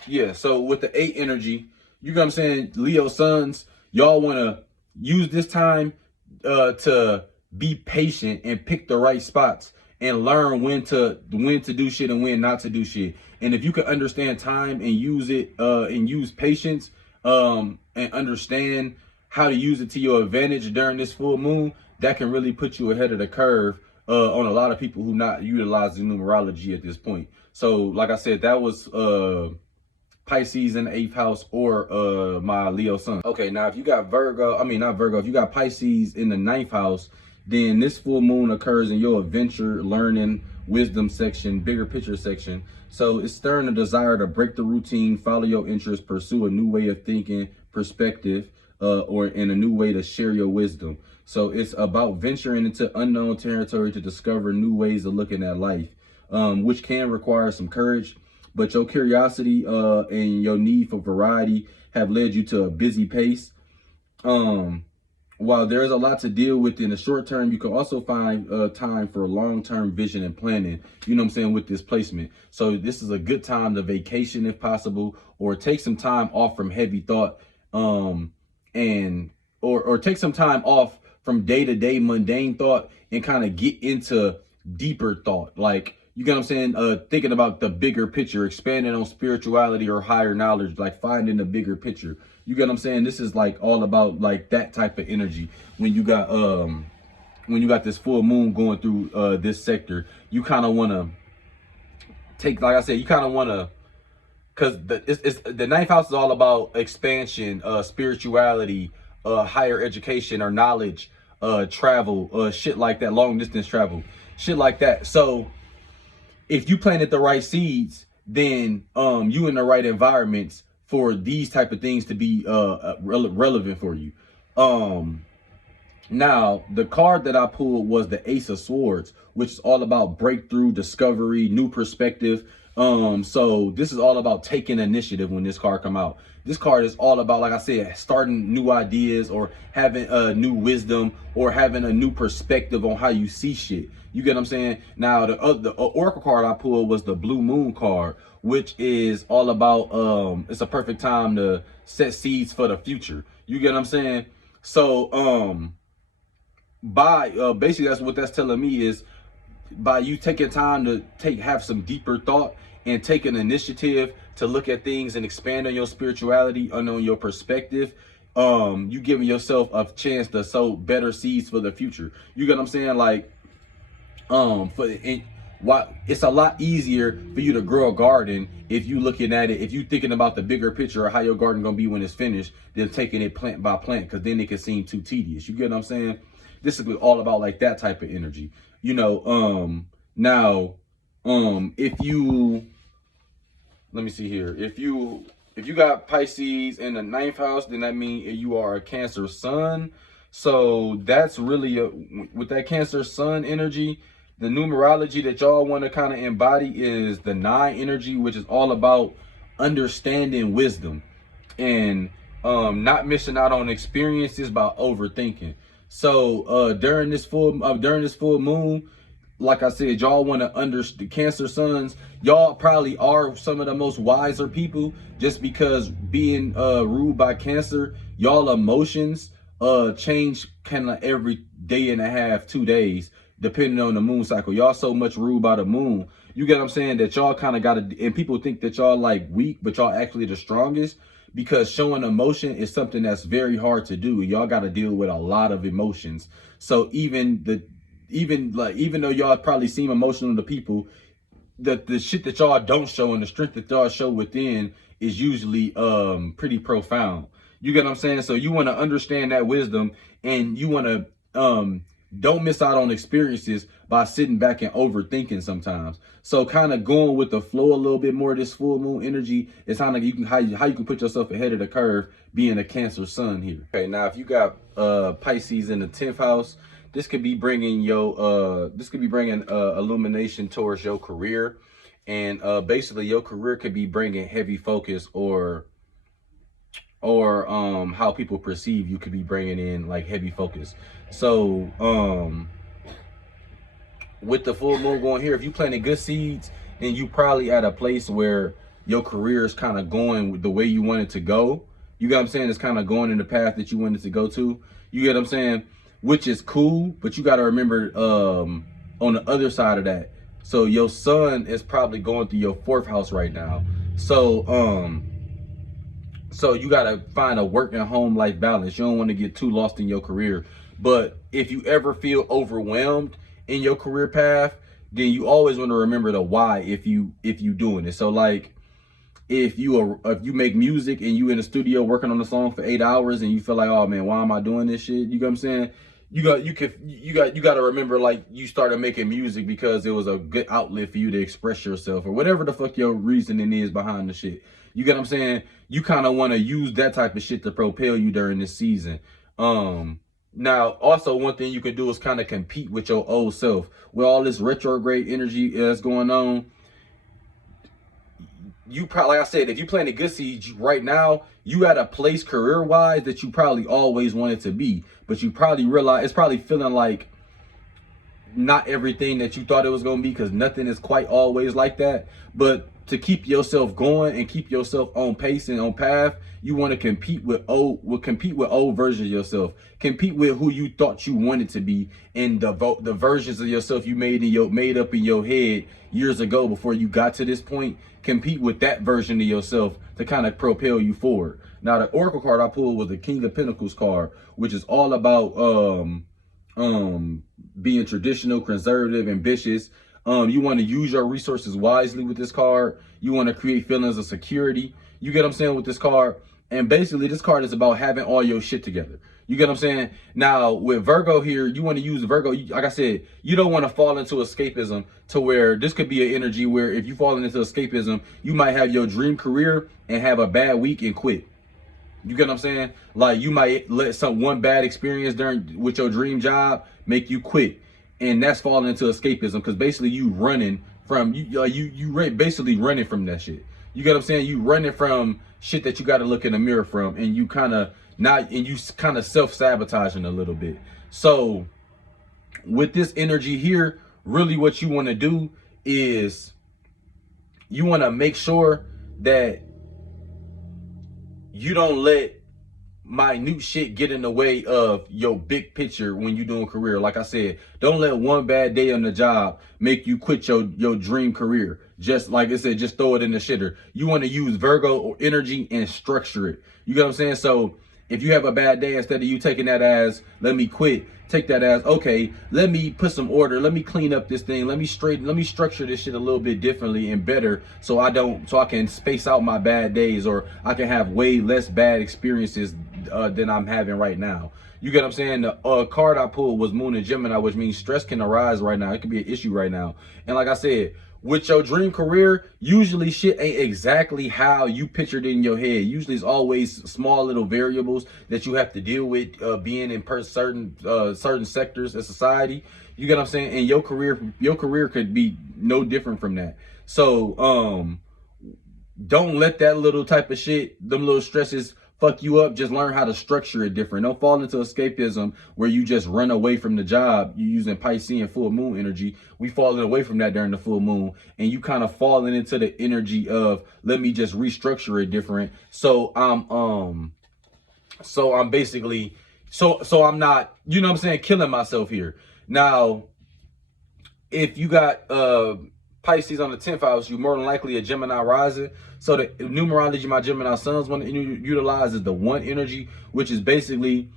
Yeah, so with the 8 energy, you get what I'm saying, Leo sons, y'all want to use this time to be patient and pick the right spots and learn when to do shit and when not to do shit. And if you can understand time and use it and use patience and understand how to use it to your advantage during this full moon, that can really put you ahead of the curve on a lot of people who not utilizing numerology at this point. So like I said, that was Pisces in the 8th house or my Leo sun. Okay, now if you got if you got Pisces in the 9th house, then this full moon occurs in your adventure, learning, wisdom section, bigger picture section. So it's stirring a desire to break the routine, follow your interests, pursue a new way of thinking, perspective, or in a new way to share your wisdom. So it's about venturing into unknown territory to discover new ways of looking at life, which can require some courage. But your curiosity and your need for variety have led you to a busy pace. While there's a lot to deal with in the short term, you can also find time for long-term vision and planning, you know what I'm saying, with this placement. So this is a good time to vacation if possible, or take some time off from heavy thought, or take some time off from day-to-day mundane thought and kind of get into deeper thought. Like, you get what I'm saying? Thinking about the bigger picture, expanding on spirituality or higher knowledge, like finding the bigger picture. You get what I'm saying? This is like all about like that type of energy. When you got this full moon going through this sector, you kind of want to take, like I said, you kind of want to, because the 9th house is all about expansion, spirituality, higher education or knowledge, travel, shit like that, long distance travel, shit like that. So if you planted the right seeds, then you in the right environments for these type of things to be relevant for you. Now, the card that I pulled was the Ace of Swords, which is all about breakthrough, discovery, new perspective. So this is all about taking initiative when this card come out. This card is all about, like I said, starting new ideas or having a new wisdom or having a new perspective on how you see shit. You get what I'm saying? Now, the Oracle card I pulled was the Blue Moon card, which is all about, it's a perfect time to set seeds for the future. You get what I'm saying? So, basically that's what that's telling me is by you taking time to have some deeper thought and take an initiative to look at things and expand on your spirituality and on your perspective, you giving yourself a chance to sow better seeds for the future. You get what I'm saying? Like, it's a lot easier for you to grow a garden if you looking at it, if you thinking about the bigger picture of how your garden gonna be when it's finished, than taking it plant by plant, because then it can seem too tedious. You get what I'm saying? This is all about like that type of energy. You know, now, if you, let me see here. If you got Pisces in the 9th house, then that means you are a Cancer sun. So that's really with that Cancer sun energy, the numerology that y'all want to kind of embody is the 9 energy, which is all about understanding wisdom and not missing out on experiences by overthinking. So during this full moon, like I said, y'all want to understand, Cancer suns, y'all probably are some of the most wiser people, just because being ruled by Cancer, y'all emotions change kind of every day and a half, 2 days, depending on the moon cycle. Y'all so much ruled by the moon. You get what I'm saying? That y'all kind of got to, and people think that y'all like weak, but y'all actually the strongest, because showing emotion is something that's very hard to do. Y'all got to deal with a lot of emotions. So even even though y'all probably seem emotional to people, the shit that y'all don't show and the strength that y'all show within is usually pretty profound. You get what I'm saying? So you want to understand that wisdom, and you want to don't miss out on experiences by sitting back and overthinking sometimes. So kind of going with the flow a little bit more. This full moon energy is kind of how you can put yourself ahead of the curve, being a Cancer sun here. Okay, now if you got Pisces in the 10th house, this could be bringing illumination towards your career, and basically your career could be bringing heavy focus, or how people perceive you could be bringing in like heavy focus. So with the full moon going here, if you planted good seeds, then you probably at a place where your career is kind of going the way you want it to go. You get what I'm saying? It's kind of going in the path that you want it to go to. You get what I'm saying? Which is cool, but you got to remember on the other side of that. So your sun is probably going through your 4th house right now. So so you got to find a work and home life balance. You don't want to get too lost in your career. But if you ever feel overwhelmed in your career path, then you always want to remember the why if you doing it. So like if you make music and you in the studio working on the song for 8 hours and you feel like, oh man, why am I doing this shit? You know what I'm saying? You got to remember, like, you started making music because it was a good outlet for you to express yourself, or whatever the fuck your reasoning is behind the shit. You get what I'm saying? You kind of want to use that type of shit to propel you during this season. Now, also one thing you can do is kind of compete with your old self. With all this retrograde energy that's going on, you probably, like I said, if you planted good seeds right now, you at a place career-wise that you probably always wanted to be, but you probably realize it's probably feeling like not everything that you thought it was going to be, because nothing is quite always like that. But to keep yourself going and keep yourself on pace and on path, you want to compete with old versions of yourself. Compete with who you thought you wanted to be, and the versions of yourself you made up in your head years ago before you got to this point. Compete with that version of yourself to kind of propel you forward. Now, the Oracle card I pulled was the King of Pentacles card, which is all about being traditional, conservative, ambitious. You want to use your resources wisely with this card. You want to create feelings of security. You get what I'm saying with this card? And basically, this card is about having all your shit together. You get what I'm saying? Now, with Virgo here, you want to use Virgo. Like I said, you don't want to fall into escapism, to where this could be an energy where if you fall into escapism, you might have your dream career and have a bad week and quit. You get what I'm saying? Like, you might let one bad experience with your dream job make you quit. And that's falling into escapism, because basically you running from, basically running from that shit. You get what I'm saying? You running from shit that you got to look in the mirror from, and you kind of self-sabotaging a little bit. So with this energy here, really what you want to do is you want to make sure that you don't let minute shit get in the way of your big picture when you're doing career. Like I said, don't let one bad day on the job make you quit your dream career. Just like I said, just throw it in the shitter. You want to use Virgo energy and structure it. You get what I'm saying? So if you have a bad day, instead of you taking that as, let me quit, take that as, okay, let me put some order, let me clean up this thing, let me structure this shit a little bit differently and better, so I can space out my bad days, or I can have way less bad experiences than I'm having right now. You get what I'm saying? The card I pulled was Moon and Gemini, which means stress can arise right now. It could be an issue right now. And like I said, with your dream career, usually shit ain't exactly how you pictured it in your head. Usually it's always small little variables that you have to deal with being in certain sectors of society. You get what I'm saying? And your career could be no different from that. So don't let that little type of shit, them little stresses, fuck you up. Just learn how to structure it different. Don't fall into escapism where you just run away from the job. You're using Piscean full moon energy. We falling away from that during the full moon, and you kind of falling into the energy of, let me just restructure it different. So I'm basically, so I'm not, you know what I'm saying, killing myself here. Now, if you got Pisces on the 10th house, you more than likely a Gemini rising. So the numerology my Gemini sons want to utilize is the 1 energy, which is basically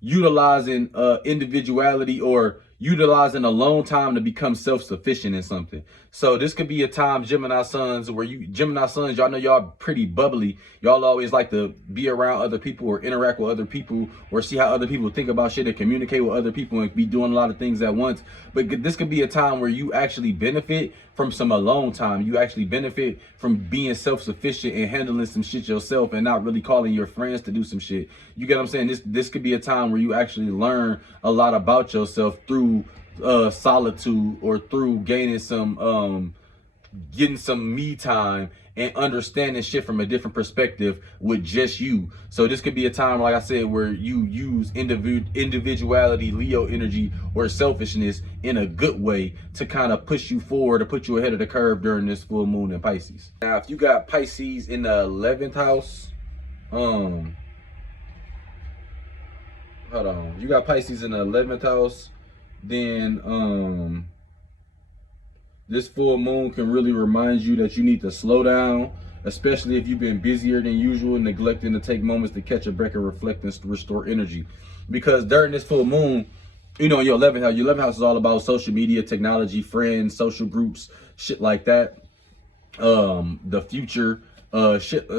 utilizing individuality, or utilizing alone time to become self-sufficient in something. So this could be a time, Gemini sons, where Gemini sons, y'all know y'all pretty bubbly. Y'all always like to be around other people or interact with other people or see how other people think about shit and communicate with other people and be doing a lot of things at once. But this could be a time where you actually benefit from some alone time. You actually benefit from being self-sufficient and handling some shit yourself and not really calling your friends to do some shit. You get what I'm saying? This could be a time where you actually learn a lot about yourself through solitude or through gaining some getting some me time and understanding shit from a different perspective with just you. So this could be a time, like I said, where you use individuality, Leo energy, or selfishness in a good way to kind of push you forward or put you ahead of the curve during this full moon in Pisces. Now, if you got Pisces in the 11th house, hold on. You got Pisces in the 11th house, then this full moon can really remind you that you need to slow down, especially if you've been busier than usual, neglecting to take moments to catch a break and reflect and restore energy. Because during this full moon, you know, your 11th house is all about social media, technology, friends, social groups, shit like that. The future, shit,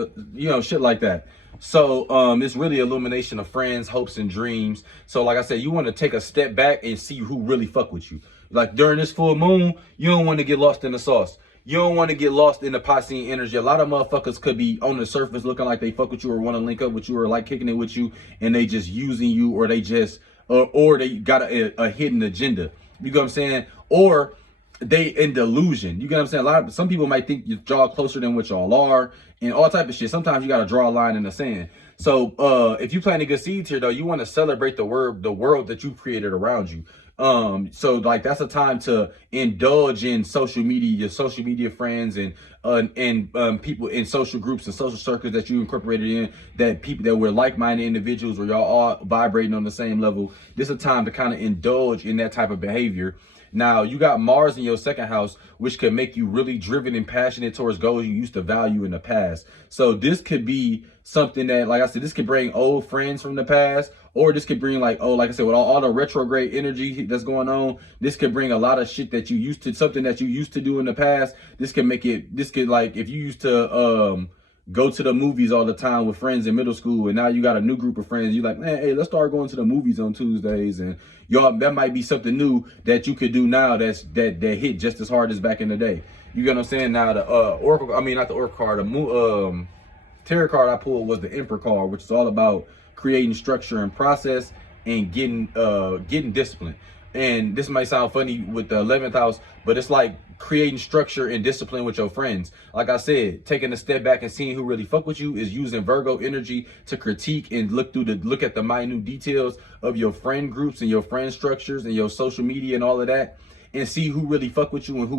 shit like that. So it's really illumination of friends, hopes, and dreams. So like I said, you want to take a step back and see who really fuck with you. Like during this full moon, you don't want to get lost in the sauce. You don't want to get lost in the Piscean energy. A lot of motherfuckers could be on the surface looking like they fuck with you or want to link up with you or like kicking it with you, and they just using you, or they just or they got a hidden agenda. You know what I'm saying? Or they in delusion. You get what I'm saying? Some people might think y'all closer than what y'all are and all type of shit. Sometimes you got to draw a line in the sand. So if you planting good seeds here though, you want to celebrate the world that you've created around you. So like that's a time to indulge in social media, your social media friends and people in social groups and social circles that you incorporated in, that people that were like-minded individuals where y'all all vibrating on the same level. This is a time to kind of indulge in that type of behavior. Now, you got Mars in your second house, which could make you really driven and passionate towards goals you used to value in the past. So this could be something that, like I said, this could bring old friends from the past, or this could bring like I said, with all the retrograde energy that's going on, this could bring a lot of shit that you used to, something that you used to do in the past. This could like, if you used to, go to the movies all the time with friends in middle school, and now you got a new group of friends, you're like, man, hey, let's start going to the movies on Tuesdays, and y'all, that might be something new that you could do now that hit just as hard as back in the day. You get what I'm saying? Now the Oracle, I mean not the Oracle card, the tarot card I pulled was the Emperor card, which is all about creating structure and process and getting discipline. And this might sound funny with the 11th house, but it's like creating structure and discipline with your friends. Like I said, taking a step back and seeing who really fuck with you is using Virgo energy to critique and look at the minute details of your friend groups and your friend structures and your social media and all of that, and see who really fuck with you and who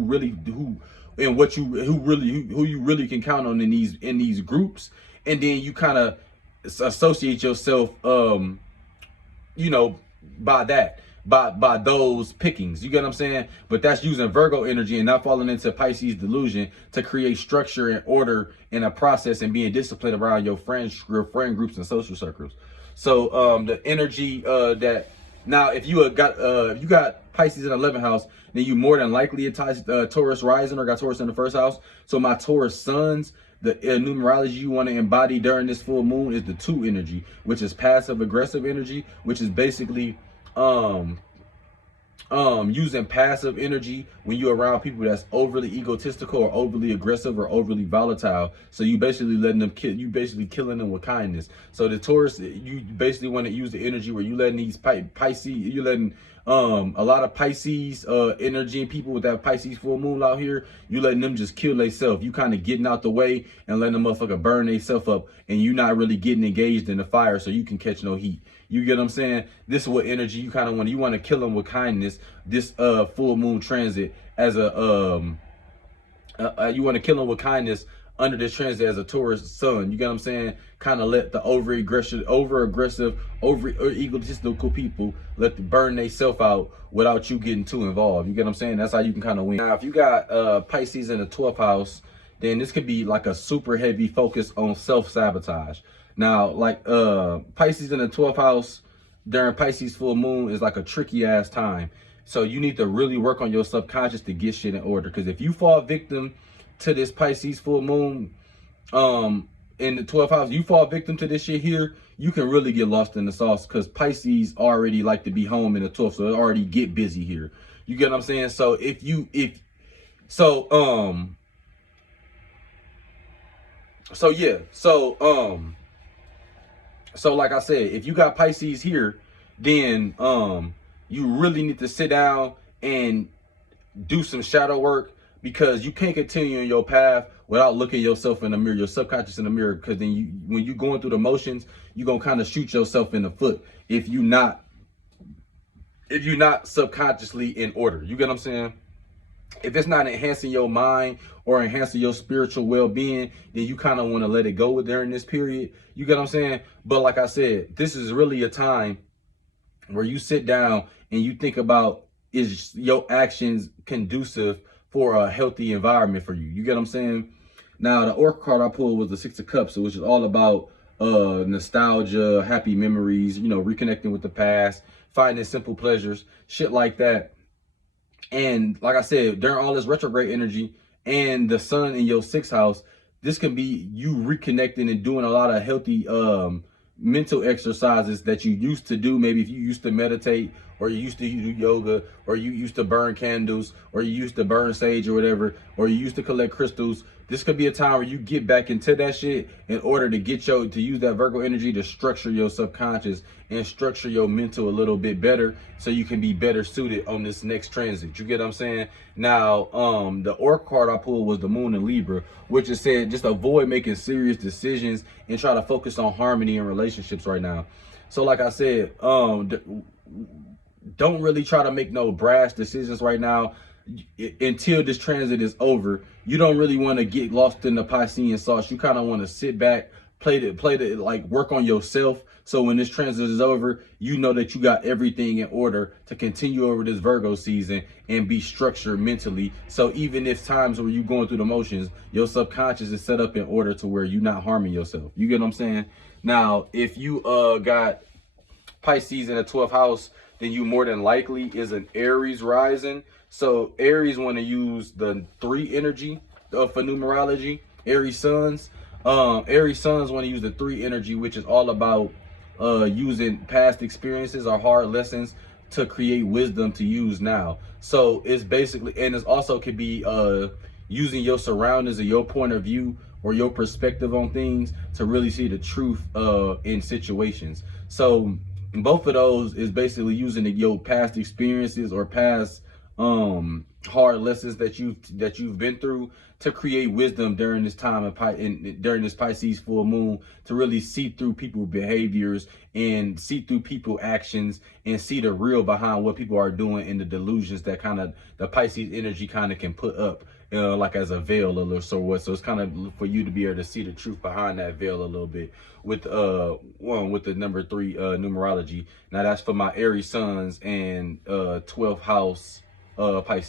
you really can count on in these groups. And then you kind of associate yourself by that. By those pickings, you get what I'm saying? But that's using Virgo energy and not falling into Pisces delusion to create structure and order in a process and being disciplined around your friend groups and social circles. So the energy that now, if you got Pisces in the 11th house, then you more than likely a Taurus rising or got Taurus in the first house. So my Taurus sons, the numerology you want to embody during this full moon is the 2 energy, which is passive aggressive energy, which is basically using passive energy when you're around people that's overly egotistical or overly aggressive or overly volatile. So you basically letting them killing them with kindness. So the Taurus, you basically want to use the energy where you letting these Pisces, you letting a lot of Pisces energy and people with that Pisces full moon out here, you letting them just kill themselves. You kind of getting out the way and letting the motherfucker burn themselves up, and you not really getting engaged in the fire so you can catch no heat. You get what I'm saying? This is what energy you kind of want. You want to kill them with kindness. This full moon transit as a you want to kill them with kindness under this transit as a Taurus sun. You get what I'm saying? Kind of let the over aggressive, over egotistical people let them burn themselves out without you getting too involved. You get what I'm saying? That's how you can kind of win. Now, if you got Pisces in the 12th house, then this could be like a super heavy focus on self-sabotage. Now, like Pisces in the 12th house during Pisces full moon is like a tricky ass time. So you need to really work on your subconscious to get shit in order. Because if you fall victim to this Pisces full moon, in the 12th house, you fall victim to this shit here, you can really get lost in the sauce, because Pisces already like to be home in the 12th, so it already get busy here. You get what I'm saying? So so like I said, if you got Pisces here, then you really need to sit down and do some shadow work, because you can't continue in your path without looking yourself in the mirror, your subconscious in the mirror, because then when you going through the motions, you're gonna kind of shoot yourself in the foot if you're not subconsciously in order. You get what I'm saying? If it's not enhancing your mind or enhancing your spiritual well-being, then you kind of want to let it go during this period. You get what I'm saying? But like I said, this is really a time where you sit down and you think about, is your actions conducive for a healthy environment for you? You get what I'm saying? Now, the Oracle card I pulled was the Six of Cups, which is all about nostalgia, happy memories, you know, reconnecting with the past, finding simple pleasures, shit like that. And like I said, during all this retrograde energy and the sun in your 6th house, this can be you reconnecting and doing a lot of healthy mental exercises that you used to do. Maybe if you used to meditate, or you used to do yoga, or you used to burn candles, or you used to burn sage or whatever, or you used to collect crystals. This could be a time where you get back into that shit in order to to use that Virgo energy to structure your subconscious and structure your mental a little bit better, so you can be better suited on this next transit. You get what I'm saying? Now, the Oracle card I pulled was the Moon in Libra, which is said just avoid making serious decisions and try to focus on harmony in relationships right now. So like I said, don't really try to make no brash decisions right now until this transit is over. You don't really want to get lost in the Piscean sauce. You kind of want to sit back, play the like work on yourself. So when this transit is over, you know that you got everything in order to continue over this Virgo season and be structured mentally. So even if times where you're going through the motions, your subconscious is set up in order to where you're not harming yourself. You get what I'm saying? Now, if you got Pisces in the 12th house, then you more than likely is an Aries rising. So Aries want to use the 3 energy for numerology. Aries suns want to use the 3 energy, which is all about using past experiences or hard lessons to create wisdom to use now. So it's basically, and it also could be using your surroundings or your point of view or your perspective on things to really see the truth in situations. So both of those is basically using your past experiences or past hard lessons that you've been through to create wisdom during this time during this Pisces full moon, to really see through people's behaviors and see through people's actions and see the real behind what people are doing and the delusions that kind of the Pisces energy kind of can put up like as a veil a little. So it's kind of for you to be able to see the truth behind that veil a little bit with with the number 3 numerology. Now that's for my Aries suns and 12th house Pisces.